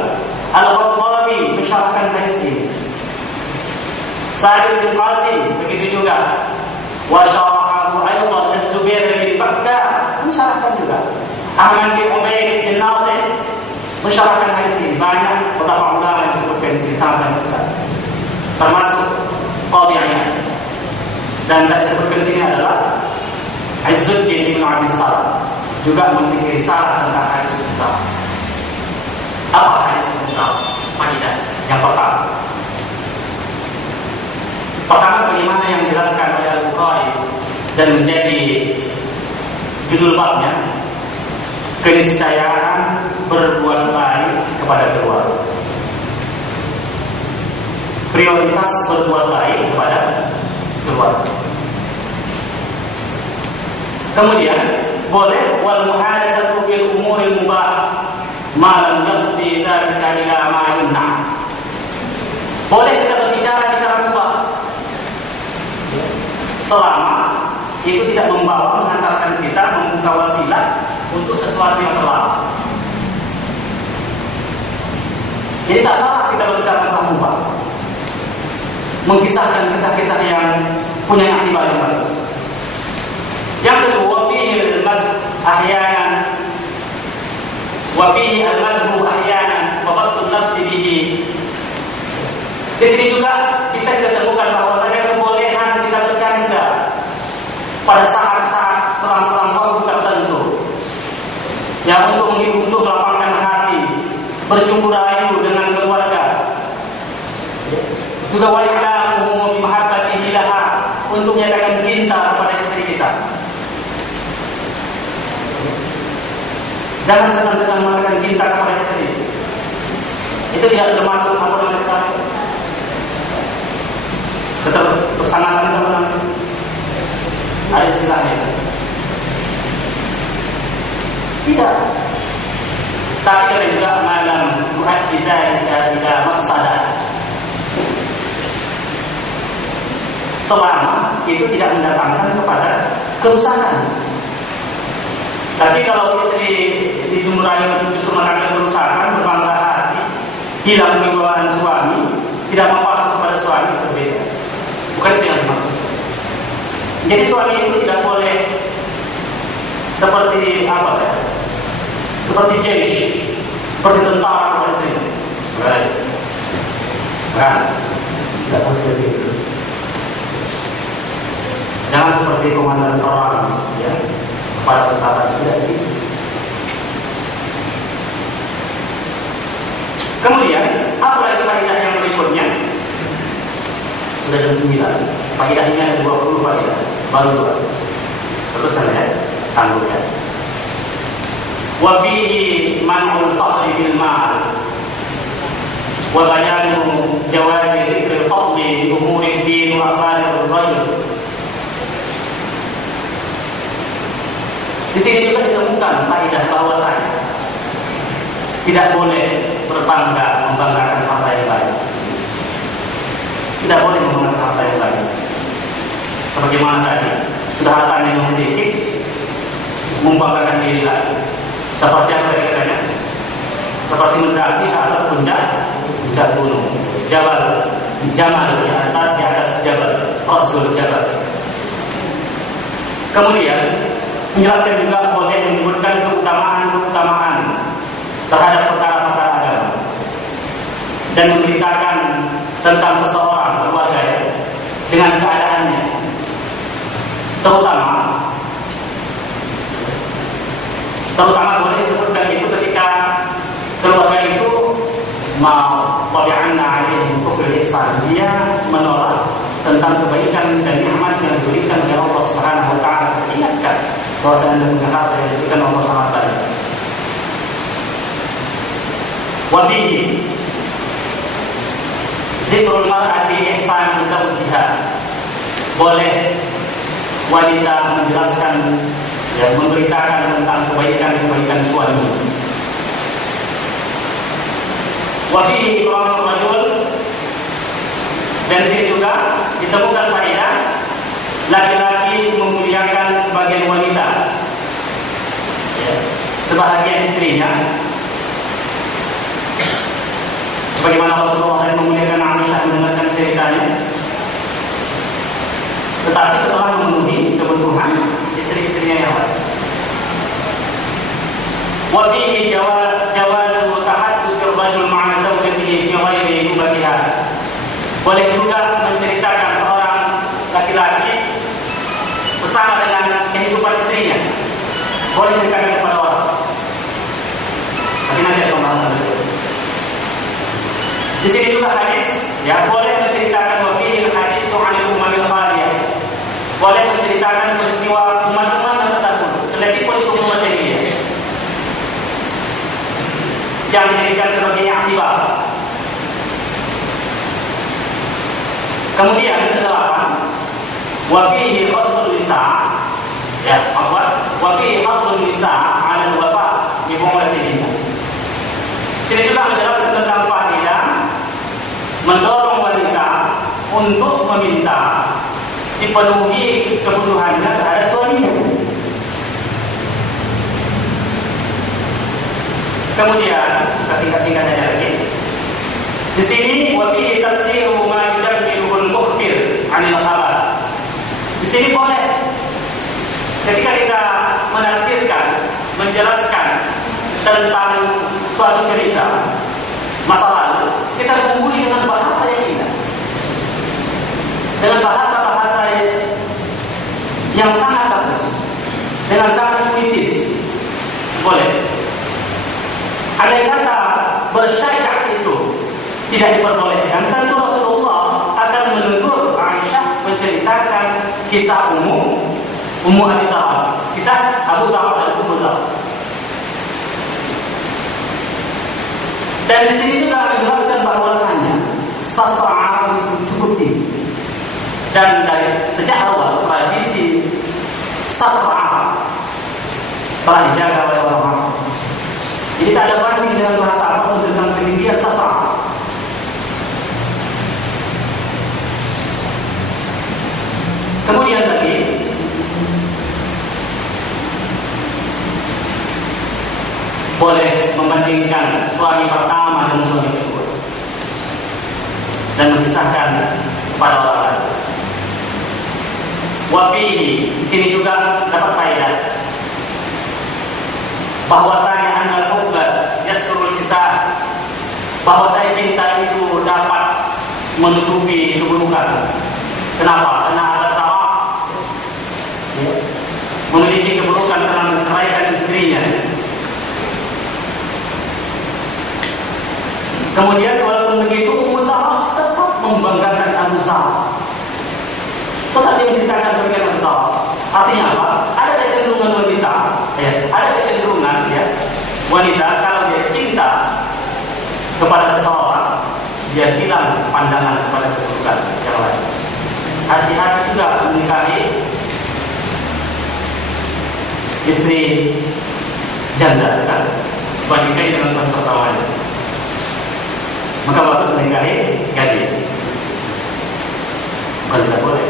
Al-Khattabi mensyarahkan Sa'id bin Qasim begitu juga. Wa syarahahu aydan Az-Zubair bin Bakkar mensyarahkan juga. Ahmad bin Ubaid bin Nasir mensyarahkan hadis ini. Banyak beberapa ulama yang disebutkan di sini sangat besar. Termasuk Qadiyah. Dan yang disebutkan di sini adalah Izzuddin bin Abdus Salam juga memiliki risalah tentang hadis besar. Apa hadis besar? Faedah yang pertama. Pertama, sebagaimana yang dijelaskan oleh Al-Bukhari dan menjadi judul babnya, keniscayaan berbuat baik kepada keluarga. Prioritas berbuat baik kepada keluarga. Kemudian boleh wal muhadatsatu bil umuril mubah ma lam yaqdi dzalika ila ma yumna. Boleh kita berbicara mubah selama itu tidak membawa mengantarkan kita membuka wasilah untuk sesuatu yang terlarang. Jadi tak salah kita berbicara masalah mubah, mengisahkan kisah-kisah yang punya akibat yang bagus. Yang kedua, fihi al-mazh ahyanan wa fihi al-mazhu ahyanan wa qasdun nafsi bihi. Di sini juga bisa kita temukan bahwasanya kebolehan kita bercanda pada saat-saat selang-selang waktu tertentu, yang untuk melapangkan hati, bercumbu rayu dengan keluarga. Juga wali'lamu bimahabbati ilaha, untuk menyatakan cinta kepada istri kita. Jangan senang-senang mengatakan cinta kepada istri. Itu tidak termasuk apa namanya sekarang. Keterpesangan itu namanya. Ada istilahnya. Tidak. Tapi ada juga malam mu'ad bidzalika ila mafsadah. Selama itu tidak mendatangkan kepada kerusakan. Tapi kalau istri dijumpai justru mendatangkan kerusakan, berbangga hati, hilang kewibawaan suami, tidak mematuhi kepada suami, berbeda. Bukan itu yang dimaksud. Jadi suami itu tidak boleh seperti apa ya? Seperti jaysh, seperti tentara kepada istri. Kan? Tidak boleh seperti itu. Jangan seperti komandan perang, ya, kepada tentara, tidak gitu. Kemudian, apa lagi faedah yang berikutnya? Sudah jam 9. Faedah ini ada 20 faedah, baru 2. Teruskan ya, tangguh ya. Wa fihi man'ul fakhri bil mal wa bayanu jawazi dzikril fadli bi umuri din wa aqwalir rajul. Di sini juga ditemukan faedah bahwasanya tidak boleh berbangga membanggakan harta yang lain. Tidak boleh membanggakan harta yang lain. Sebagaimana tadi, sudah hartanya yang sedikit, membanggakan diri lagi. Seperti apa katanya? Seperti mendaki ke atas puncak gunung, Jamal di atas Jabal, Rasul Jabal. Kemudian menjelaskan juga boleh menyebutkan keutamaan terhadap perkara-perkara agama dan memberitakan tentang seseorang keluarga dengan keadaannya, terutama boleh disebutkan itu ketika keluarga itu mau tabi'anna alaihim kufrul ihsan, dia menolak tentang kebaikan dan nikmat yang diberikan oleh Allah Subhanahu wa taala. Ingatkan bahwa Anda punya harta yang diberikan Allah sangat banyak. Wa fihi zikrul mar'ati ihsan zawjiha. Boleh wanita menjelaskan dan memberitakan tentang kebaikan suami. Wa fihi ikramul rajul, dan sini juga ditemukan faedah laki-laki memuliakan sebagian wanita, ya, sebahagian istrinya, sebagaimana Rasulullah memuliakan Aisyah mendengarkan ceritanya tetapi setelah memenuhi kebutuhan istri-istrinya yang lain. Wa fihi jawazu tahadduts ar-rajul ma'a zawjatihi fi ghairi nubatiha. Boleh juga menceritakan seorang laki-laki bersama dengan kehidupan istrinya. Boleh ceritakan kepada orang. Tapi nanti ada pembahasan itu. Di sini juga hadis, ya, boleh menceritakan wa fihi hadis 'anil umamil khaliyah. Boleh menceritakan peristiwa umat-umat yang terdahulu, meskipun itu umat jahiliyah, yang dijadikan sebagai i'tibar. Kemudian ke-8, wa fihi qasdun nisa, ya, wa fihi haddun nisa 'ala al-wafa bi bu'latihinna. Sini juga menjelaskan tentang faedah mendorong wanita untuk meminta dipenuhi kebutuhannya terhadap suaminya. Kemudian singkat-singkat saja lagi. Di sini wa fihi tafsiru ma yudabbiru al-mukhbir 'anil khabar. Di sini boleh ketika kita menafsirkan, menjelaskan tentang suatu cerita masa lalu, kita bumbui dengan bahasa yang indah, dengan bahasa-bahasa yang sangat bagus, dengan sangat puitis. Boleh. Andai kata bersyair itu tidak diperbolehkan, tentu Rasulullah akan menegur Aisyah menceritakan kisah Ummu Abi Zar, kisah Abu Zar dan Ummu Zar. Dan di sini juga menjelaskan bahwasanya sastra Arab itu cukup tinggi. Dan dari sejak awal tradisi sastra Arab telah dijaga oleh orang-orang. Jadi tak ada banding dengan bahasa Arab tentang ketinggian sastra Arab. Kemudian lagi boleh membandingkan suami pertama dengan suami kedua dan mengisahkan kepada orang lain. Wa fihi, di sini juga dapat faedah bahwasanya annal hubba yasturul nisa, bahwasanya cinta itu dapat menutupi keburukan. Kenapa? Karena ada salah memiliki keburukan karena menceraikan istrinya. Kemudian walaupun begitu Ummu Zar tetap membanggakan Abu Zar, tetap dia menceritakan demikian Abu Zar. Artinya apa? Ada kecenderungan wanita, ya, ada kecenderungan, ya, wanita kalau dia cinta kepada seseorang, dia hilang pandangan kepada keburukan yang lain. Hati-hati juga menikahi istri janda, kan? Bandingkan dengan suami pertamanya. Maka bagus menikahi gadis. Bukan tidak boleh.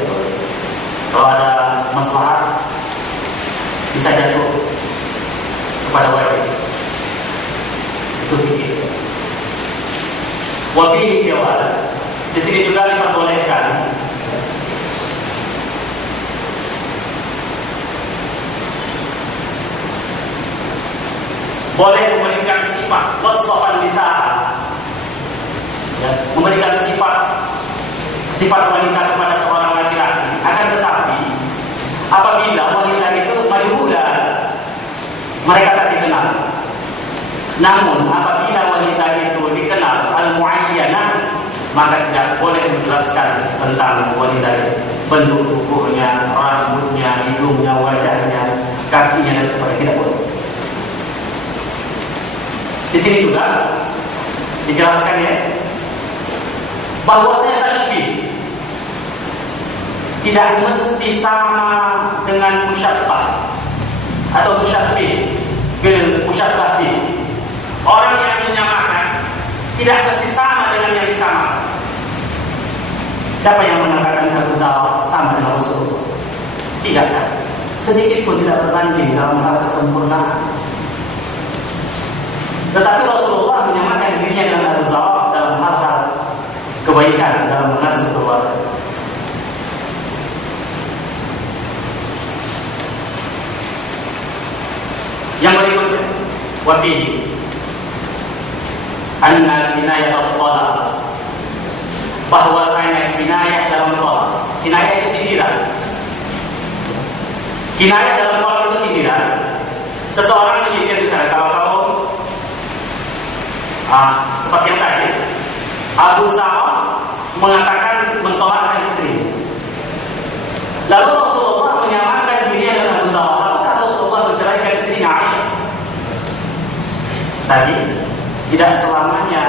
Kalau ada maslahat bisa jatuh kepada wanita. Itu fikih. Wa fihi jawaz. Di sini juga diperbolehkan boleh memberikan sifat wasfan nisa, ya, memberikan sifat wanita kepada seorang laki-laki. Akan tetapi apabila wanita itu majhulah, mereka tak dikenal. Namun apabila wanita itu dikenal al-muayyanah, maka tidak boleh menjelaskan tentang wanita itu, bentuk tubuhnya, rambutnya, hidungnya, wajahnya, kakinya dan sebagainya, tidak boleh. Di sini juga dijelaskan, ya, bahwasanya tasybih tidak mesti sama dengan musyabbah atau musyabbih bil musyabbah bih. Orang yang menyamakan tidak mesti sama dengan yang disamakan. Siapa yang mengatakan Abu Zar sama dengan Rasulullah? Tidak ada. Sedikit pun tidak berbanding dalam hal kesempurnaan. Tetapi Rasulullah menyamakan dirinya dengan Abu Zar dalam hal-hal kebaikan, dalam mengasuh keluarga. Yang berikutnya, wa fihi anna kinayat al-talaq, bahwasanya kinayah dalam tolak. Kinayah itu sindiran. Kinayah dalam tolak itu sindiran. Seseorang menyindir misalnya, kalau seperti yang tadi, Abu Sa'ad mengatakan mentolak istri. Lalu Rasulullah menyamakan dirinya dengan Abu Sa'ad, maka Rasulullah menceraikan istrinya Aisyah. Tadi tidak selamanya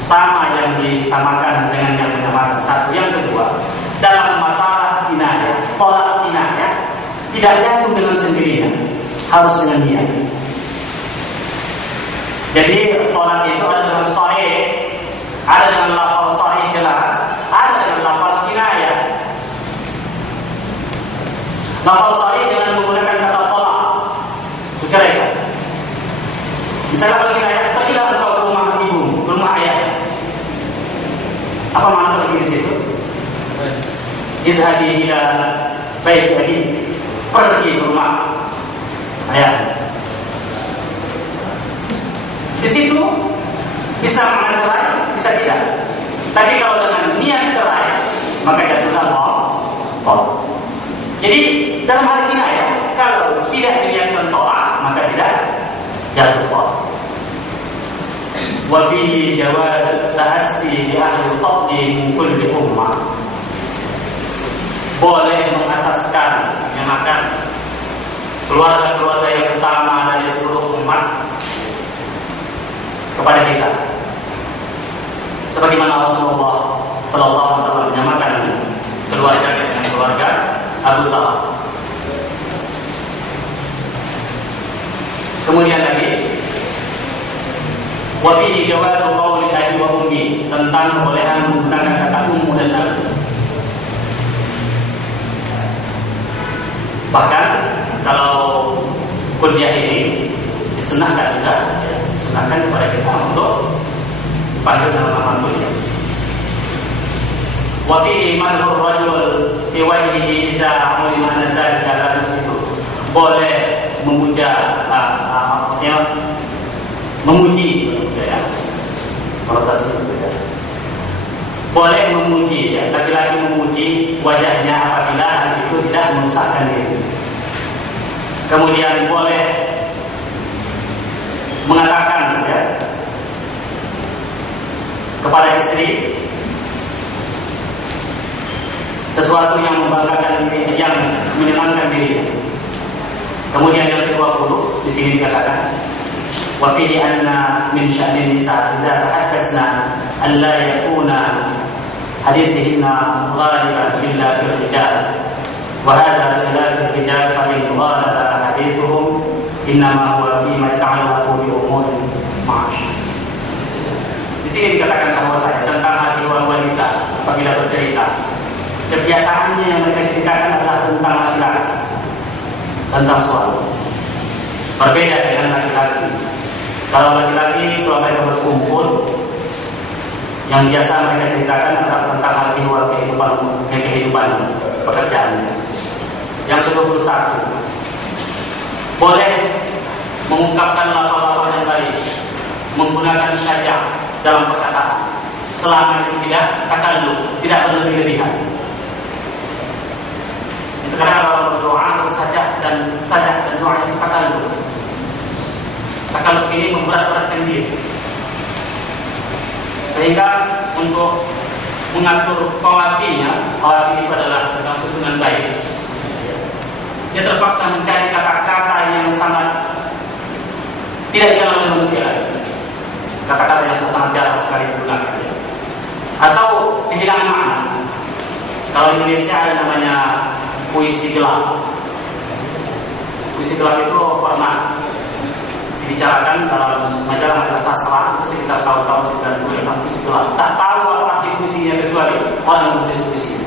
sama yang disamakan dengan yang menyamakan. Satu, yang kedua, dalam masalah kinayah, tolak kinayah tidak jatuh dengan sendirinya, harus dengan niat. Jadi tolak itu ada dengan sahih, ada dengan lafal sahih jelas, ada dengan lafal kinayah. Lafal sahih dengan menggunakan kata tolak, menceraikan. Misalnya kalau kinayah, pergilah engkau ke rumah ibu, ke rumah ayah. Apa makna pergi di situ? Izhabi ila baiti abi, pergi ke rumah ayah. Di situ bisa makna cerai, bisa tidak. Tapi kalau dengan niat cerai, maka jatuhlah tolak. Jadi dalam hal kinayah, kalau tidak diniatkan tolak, maka tidak jatuh tolak. Wa fihi jawaz ta'assi bi ahli fadli min kulli ummah. Boleh mengasaskan yang akan keluarga-keluarga yang utama dari seluruh umat kepada kita, sebagaimana Rasulullah sallallahu alaihi wasallam menyamakan keluarga dengan keluarga Abu Sa'ad. Kemudian lagi, wa fihi jawazu qawli abi wa ummi, tentang kebolehan menggunakan kata ummu dan abi. Bahkan kalau kuliah ini disunahkan juga, disunahkan kepada kita untuk dipanggil nama mantunya. Wa fihi madhur rajul fi wajhihi idza ulima nazal dalam situ. Boleh memuja, memuji, ya. Boleh memuji, ya. Laki-laki memuji wajahnya apabila hal itu tidak merusakkan diri. Kemudian boleh mengatakan, ya, kepada istri sesuatu yang membanggakan diri, yang menyenangkan dirinya. Kemudian yang ke-20 di sini dikatakan, wa fihi anna min sya'ni nisa idza tahaddatsna alla yakuna hadithihinna ghaliban illa fi rijal wa hadha khilaf rijal fa in ghalaba hadithuhum innama huwa fi ma ta'allaqu bi umuri ma'ash. Di sini dikatakan bahwa saya tentang hati wanita apabila bercerita, kebiasaannya yang mereka ceritakan adalah tentang laki-laki, tentang suami. Berbeda dengan laki-laki. Kalau laki-laki kalau mereka berkumpul, yang biasa mereka ceritakan adalah tentang hal kehidupan pekerjaannya. Yang ke-21, boleh mengungkapkan lafal-lafal yang tadi, menggunakan syajah dalam perkataan, selama itu tidak takalluf, tidak berlebih-lebihan. Itu karena kalau berdoa bersajah dan doa itu takalluf. Takalluf ini memberat-beratkan diri, sehingga untuk mengatur qawafinya, qawafi itu adalah tentang susunan baik, dia terpaksa mencari kata-kata yang sangat tidak dikenal oleh manusia, kata-kata yang sangat jarang sekali digunakan, atau kehilangan makna. Kalau di Indonesia ada namanya puisi gelap. Puisi gelap itu pernah dibicarakan dalam majalah sastra itu sekitar tahun-tahun 90 tentang puisi gelap. Tak tahu apa arti puisinya kecuali orang yang menulis puisi.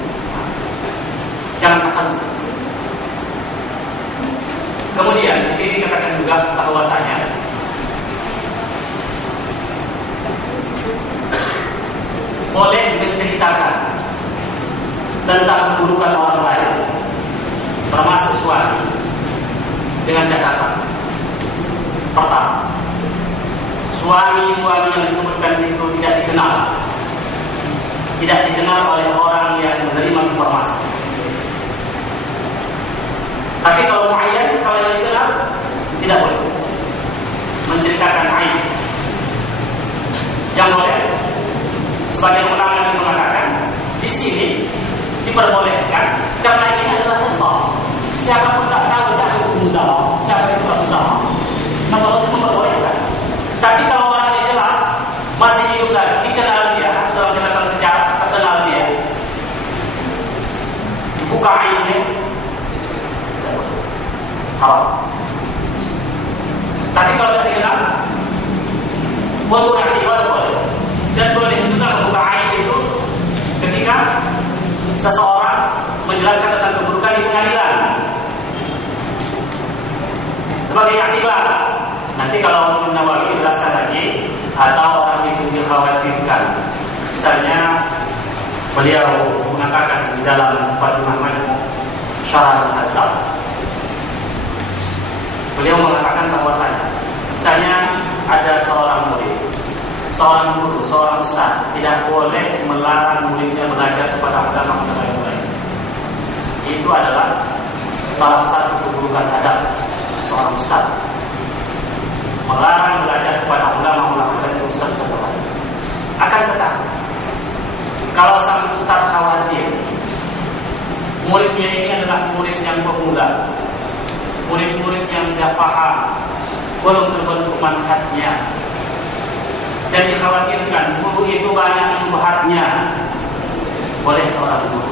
Jangan takut. Kemudian di sini dikatakan juga bahwasanya boleh menceritakan tentang keburukan orang lain, termasuk suami, dengan catatan Pertama, suami-suami yang disebutkan itu tidak dikenal oleh orang yang menerima informasi. Tapi kalau muayyan, kalau yang dikenal, tidak boleh menceritakan aib. Yang boleh, sebagian ulama yang mengatakan di sini diperbolehkan karena ini adalah qisas. Siapapun tak tahu siapa itu muzawah, siapa itu muzawah, maka Rasul memperbolehkan. Tapi kalau orangnya jelas masih hidup lagi, dikenal dia, dalam catatan sejarah terkenal dia, buka aibnya, haram. Tapi kalau tidak dikenal, boleh boleh. Dan boleh juga membuka aib itu ketika seseorang menjelaskan tentang keburukan di pengadilan sebagai aktibar. Nanti kalau Nawawi jelaskan lagi, atau orang itu dikhawatirkan, misalnya beliau mengatakan di dalam Fathul Majmu' Syarah Al-Hadab, beliau mengatakan bahwasanya misalnya ada seorang murid, seorang guru, seorang ustaz tidak boleh melarang muridnya belajar kepada ulama-ulama yang lain. Itu adalah salah satu keburukan adab seorang ustaz, melarang belajar kepada ulama-ulama dan ustaz lain. Akan tetapi, kalau sang ustaz khawatir muridnya ini adalah murid yang pemula, murid-murid yang tidak paham, belum terbentuk manhajnya, dan dikhawatirkan guru itu banyak syubhatnya, boleh seorang guru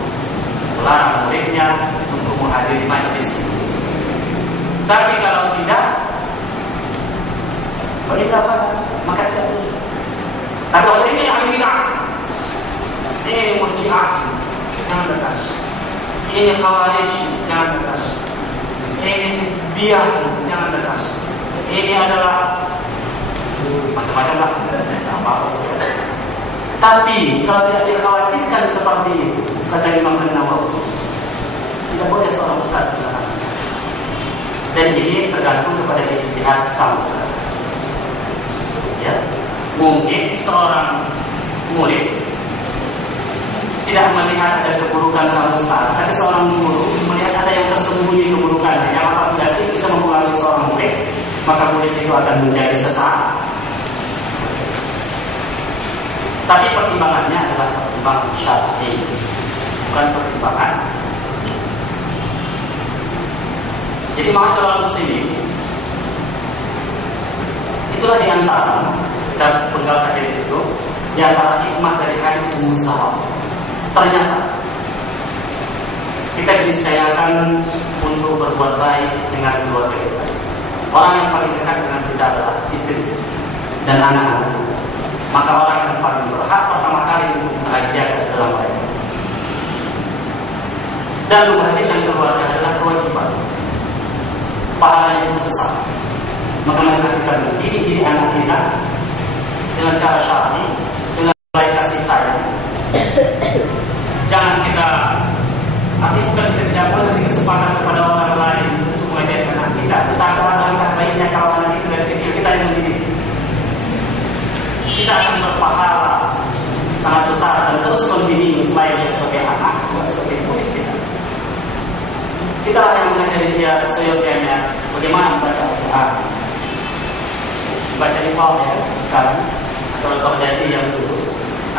melarang muridnya untuk menghadiri majlis itu. Tapi kalau tidak, maka tidak boleh. Tapi kalau ini ahli bid'ah, ini murji'ah, jangan dekat. Ini khawarij, jangan dekat. Ini nisbiyah, jangan dekat. Ini adalah macam-macam lah. Tapi kalau tidak dikhawatirkan seperti itu, kata Imam An-Nawawi, tidak boleh seorang ustaz dilarang. Dan ini tergantung kepada ijtihad sang ustaz. Ya, mungkin seorang murid tidak melihat ada keburukan sang ustaz, tapi seorang guru melihat ada yang tersembunyi keburukannya, yang apabila itu bisa mempengaruhi seorang murid, maka murid itu akan menjadi sesat. Tapi pertimbangannya adalah pertimbangan syar'i, bukan pertimbangan. Jadi masyarakat muslimin, itulah diantara dan penggal saja di situ, diantara hikmah dari hadis Musa. Ternyata kita disayangkan untuk berbuat baik dengan keluarga kita. Orang yang paling dekat dengan kita adalah istri dan anak-anak kita. Maka orang yang paling berhak pertama kali untuk membahagiakan dalam mereka. Dan membahagiakan keluarga adalah kewajiban. Pahalanya cukup besar. Maka mereka kita mendidik anak kita dengan cara syar'i, dengan baik kasih sayang. Jangan kita, artinya bukan kita tidak boleh beri kesempatan kepada orang lain untuk mengajarkan anak kita. Tetapi alangkah baiknya kalau anak itu dari kecil kita yang mendidik. Kita akan berpahala sangat besar dan terus membimbing supaya dia sebagai anak, sebagai murid kita. Kita lah yang mengajari dia seyogyanya bagaimana membaca Al-Quran, baca di bawah ya sekarang, atau terjadi yang dulu,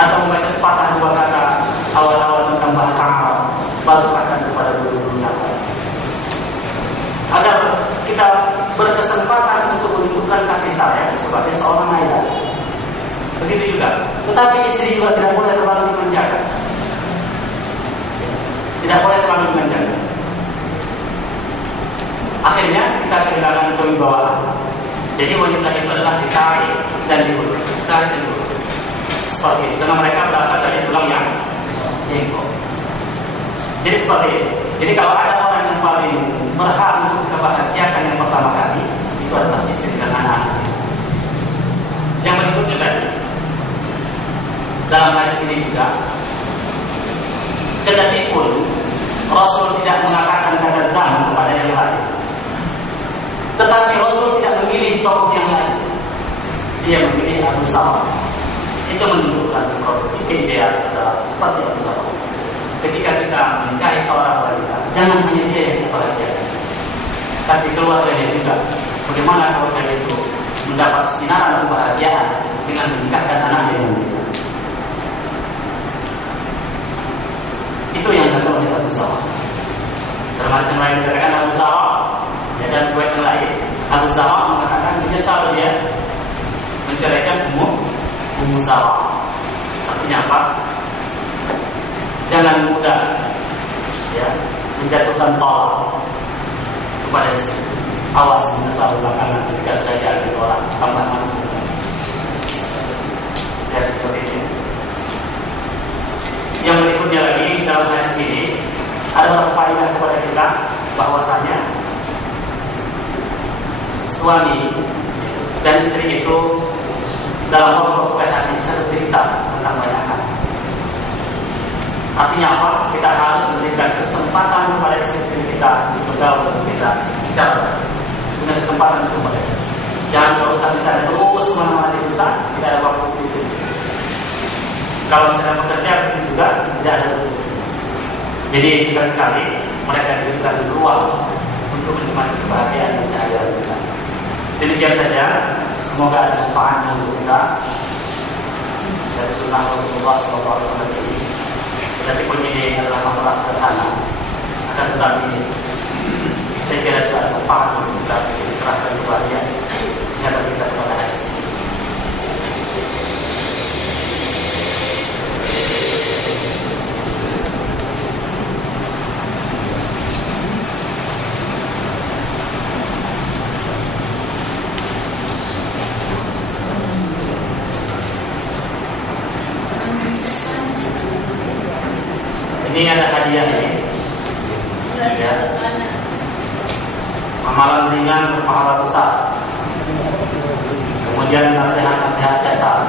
atau membaca sepatah dua kata awal-awal tentang bahasa Arab, baru serahkan kepada guru-gurunya, agar kita berkesempatan untuk menunjukkan kasih sayang sebagai seorang ayah. Begitu juga. Tetapi istri juga tidak boleh terlalu dimanjakan. Tidak boleh terlalu dimanjakan. Akhirnya kita kehilangan kewibawaan. Jadi wanita itu adalah ditarik dan diulur, ditarik dan diulur. Seperti itu. Karena mereka berasal dari tulang yang bengkok. Jadi seperti itu. Jadi kalau ada orang yang paling berhak untuk kita bahagiakan yang pertama kali, itu adalah istri dan anak-anak. Yang berikutnya tadi, dalam hadis ini juga, kendati pun Rasul tidak mengatakan kata dam kepada yang lain, tetapi Rasul tidak memilih tokoh dia memilih Abu Salam. Itu menunjukkan bahwa ideal adalah seperti Abu Salam. Ketika kita menikahi seorang wanita, jangan hanya dia yang kebahagiaan, tapi keluarganya juga. Bagaimana keluarga itu mendapat sinaran kebahagiaan dengan menikahkan anaknya yang menikah? Itu yang dilakukan oleh Abu Salam. Dalam hadis yang lain dikatakan Abu Salam, dan riwayat yang lain Abu Salam mengatakan menyesal dia menceraikan Ummu Salam. Artinya apa? Jangan mudah menjatuhkan tolak kepada istri. Awas menyesal belakangan ketika sudah diambil orang tambah manis. Jadi seperti itu. Yang berikutnya lagi dalam hadis ini ada faedah kepada kita bahwasanya suami dan istri itu dalam pokok hati bisa bercerita tentang banyak hal. Artinya apa? Kita harus memberikan kesempatan kepada istri-istri kita untuk bergaul dengan kita secara baik. Punya kesempatan untuk mereka. Jangan kalau Ustaz bisa terus kemana-mana di Ustaz, tidak ada waktu untuk istri. Kalau misalnya bekerja juga tidak ada waktu istri. Jadi sekali-sekali mereka diberikan ruang untuk menikmati kebahagiaan dan keadaan kita. Demikian saja. Semoga ada manfaat untuk kita dari sunnah Rasulullah SAW ini. Meskipun ini adalah masalah sederhana, akan tetapi saya kira juga ada manfaat untuk kita mencerahkan kebahagiaan yang bagi kita kepada hadis ini. Ini ada hadiah ini, ya. Amalan ringan berpahala besar. Kemudian nasihat-nasihat setan.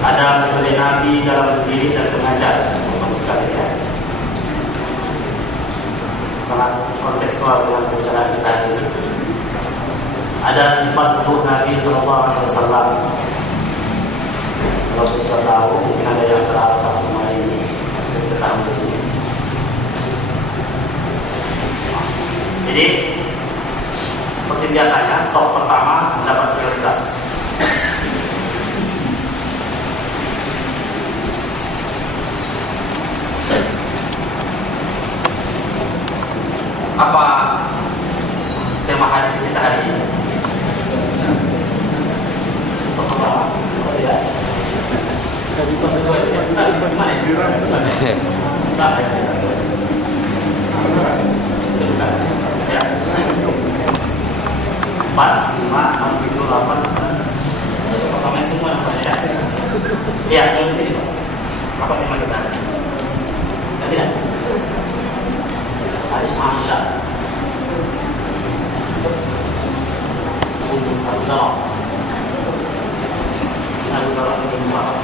Ada metode Nabi dalam berdiri dan mengajar. Bagus sekali ya. Sangat kontekstual dengan pembicaraan kita ini. Ada sifat tubuh Nabi SAW. Kalau sudah tahu, mungkin ada yang teratas semua ini. Kita tahu di sini. Jadi, seperti biasanya, sok pertama mendapat prioritas. Apa tema hadis kita hari ini? Sok pertama, atau tidak? Ya. 4, 5, 6, 7, 8, 9. Terus pertama semua namanya ya. Iya, di sini Pak. Apa tema kita? Ya tidak. Hadis Aisyah. Abu Salam. Abu Salam bin Salam.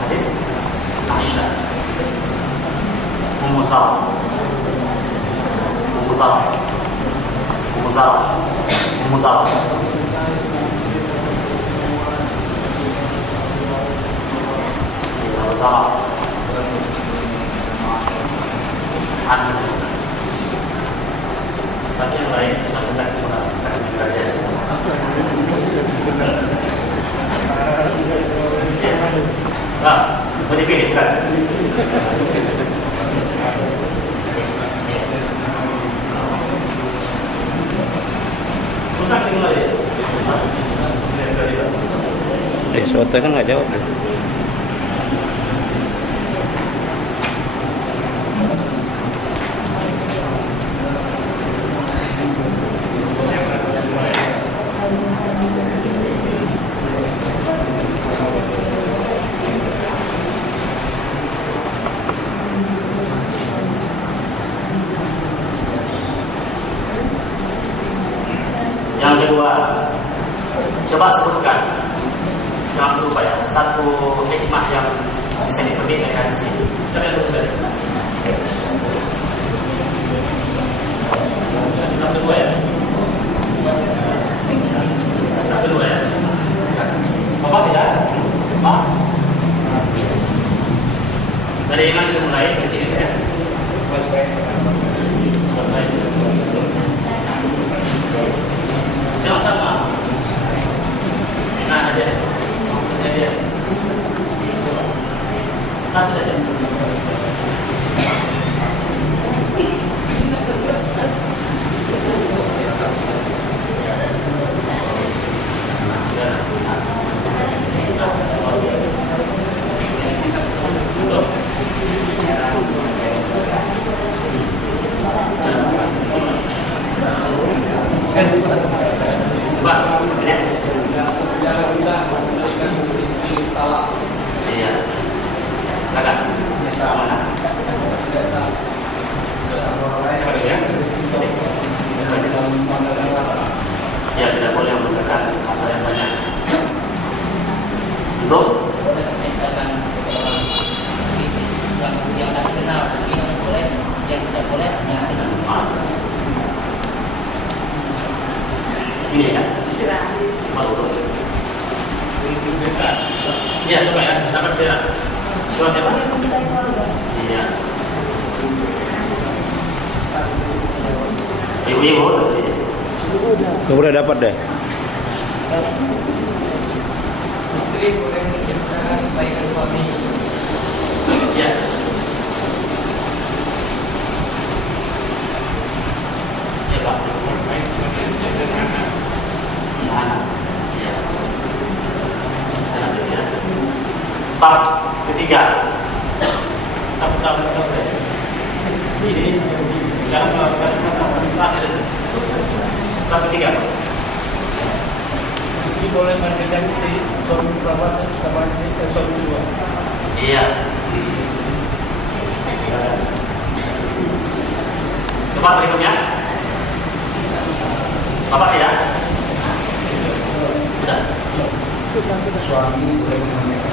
Hadis Aisyah. Ummu Salam. Ummu Salam. Ummu Salam. Ummu Salam. Ummu Salam. Tapi yang lain kita minta sekarang kita jasa. Nah, boleh pilih sekarang. Usah tinggal ya. Soto kan nggak jawab. Yang kedua, coba sebutkan langsung lupa ya, satu hikmah yang bisa dipetik dari hadis ini. Coba dulu dari Iya, coba ya, dapat dia. Surat apa? Iya. Ibu-ibu. Udah dapat deh. Istri boleh menceritakan kebaikan suami. Iya. Iya, Pak. Iya. Iya. Sab ketiga. Sab pertama saya. Ini jangan terakhir. Sab ketiga. Istri boleh menceritakan si suami perempuan sama suami kedua. Iya. Coba berikutnya. Bapak tidak? Sudah. Suami boleh menyampaikan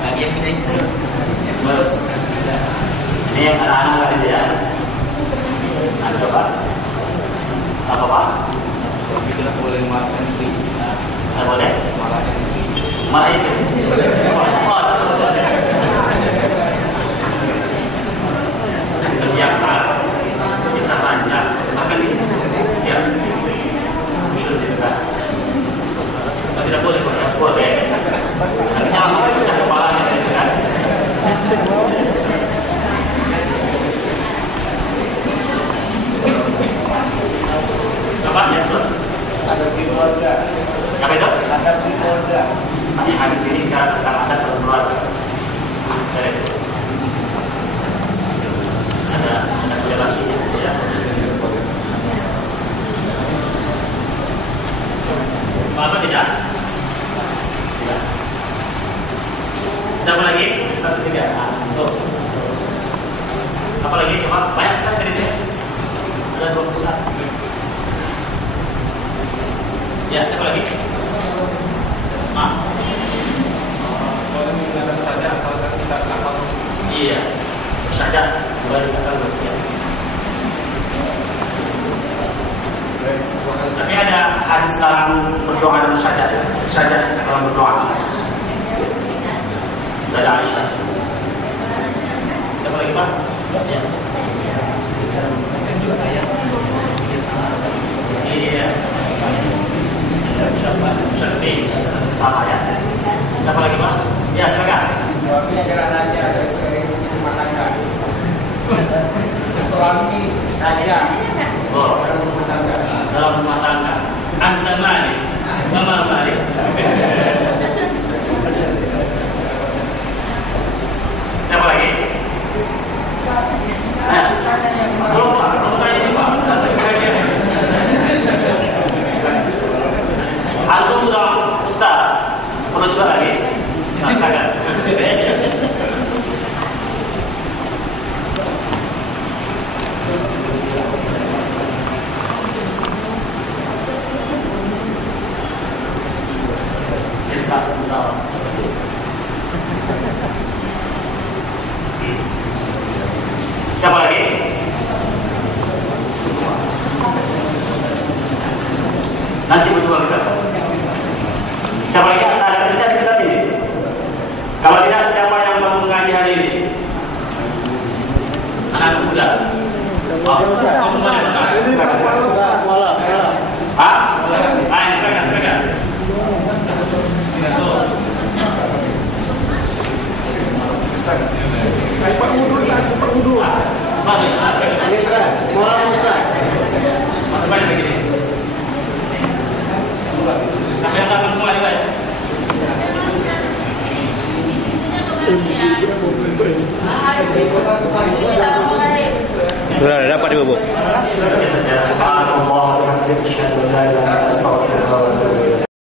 Lagi yang kita istri. Bos. Ini yang anak-anak tadi ya. Nah, coba. Apa Pak? Suami tidak boleh memaafkan istri. Tidak boleh. Marahkan istri. Marah istri. Oh, satu. Yang bisa banyak. Bahkan ini ya. Musuh sih enggak. Tidak boleh Pak. Tidak boleh. Nanti jangan sampai pecah kepalanya gitu kan. Apa ya terus? Ada di keluarga. Apa itu? Ada di keluarga. Di hadis ini bicara tentang adat berkeluarga. Saya itu ada korelasinya ya. Apa tidak? Tidak. Siapa lagi? Satu tiga. Tuh. Apa lagi? Coba banyak sekali tadi itu. Ada 21. Ya, siapa lagi? Boleh menggunakan saja asalkan kita kapal. Iya, saja boleh dikatakan begitu. Tapi ada hadis dalam berdoa dan saja dalam berdoa. Dari Aisyah. Siapa lagi Pak? Ya. Iya. Sama ya. Siapa lagi Pak? Ya silakan. Suami jangan aja ada sering rumah tangga. Suami aja Oh, dalam rumah tangga. dalam rumah tangga. Anta malik, mama malik. Siapa lagi? Belum Pak, belum tanya ini Pak. Antum sudah Ustaz, perlu juga lagi? Silakan. Siapa lagi? Nanti berdua kita. Siapa lagi? Ada bisa di kitab ini? Kalau tidak, siapa yang mau mengaji hari ini? Anak muda. Oh, kamu mana? Hah? Ayo, silakan. Cepat mundur. Ini Ustaz, moral Ustaz. Masih banyak lagi nih. Sampai yang akan mulai ya. Sudah dapat Ibu. Ya, subhanallah.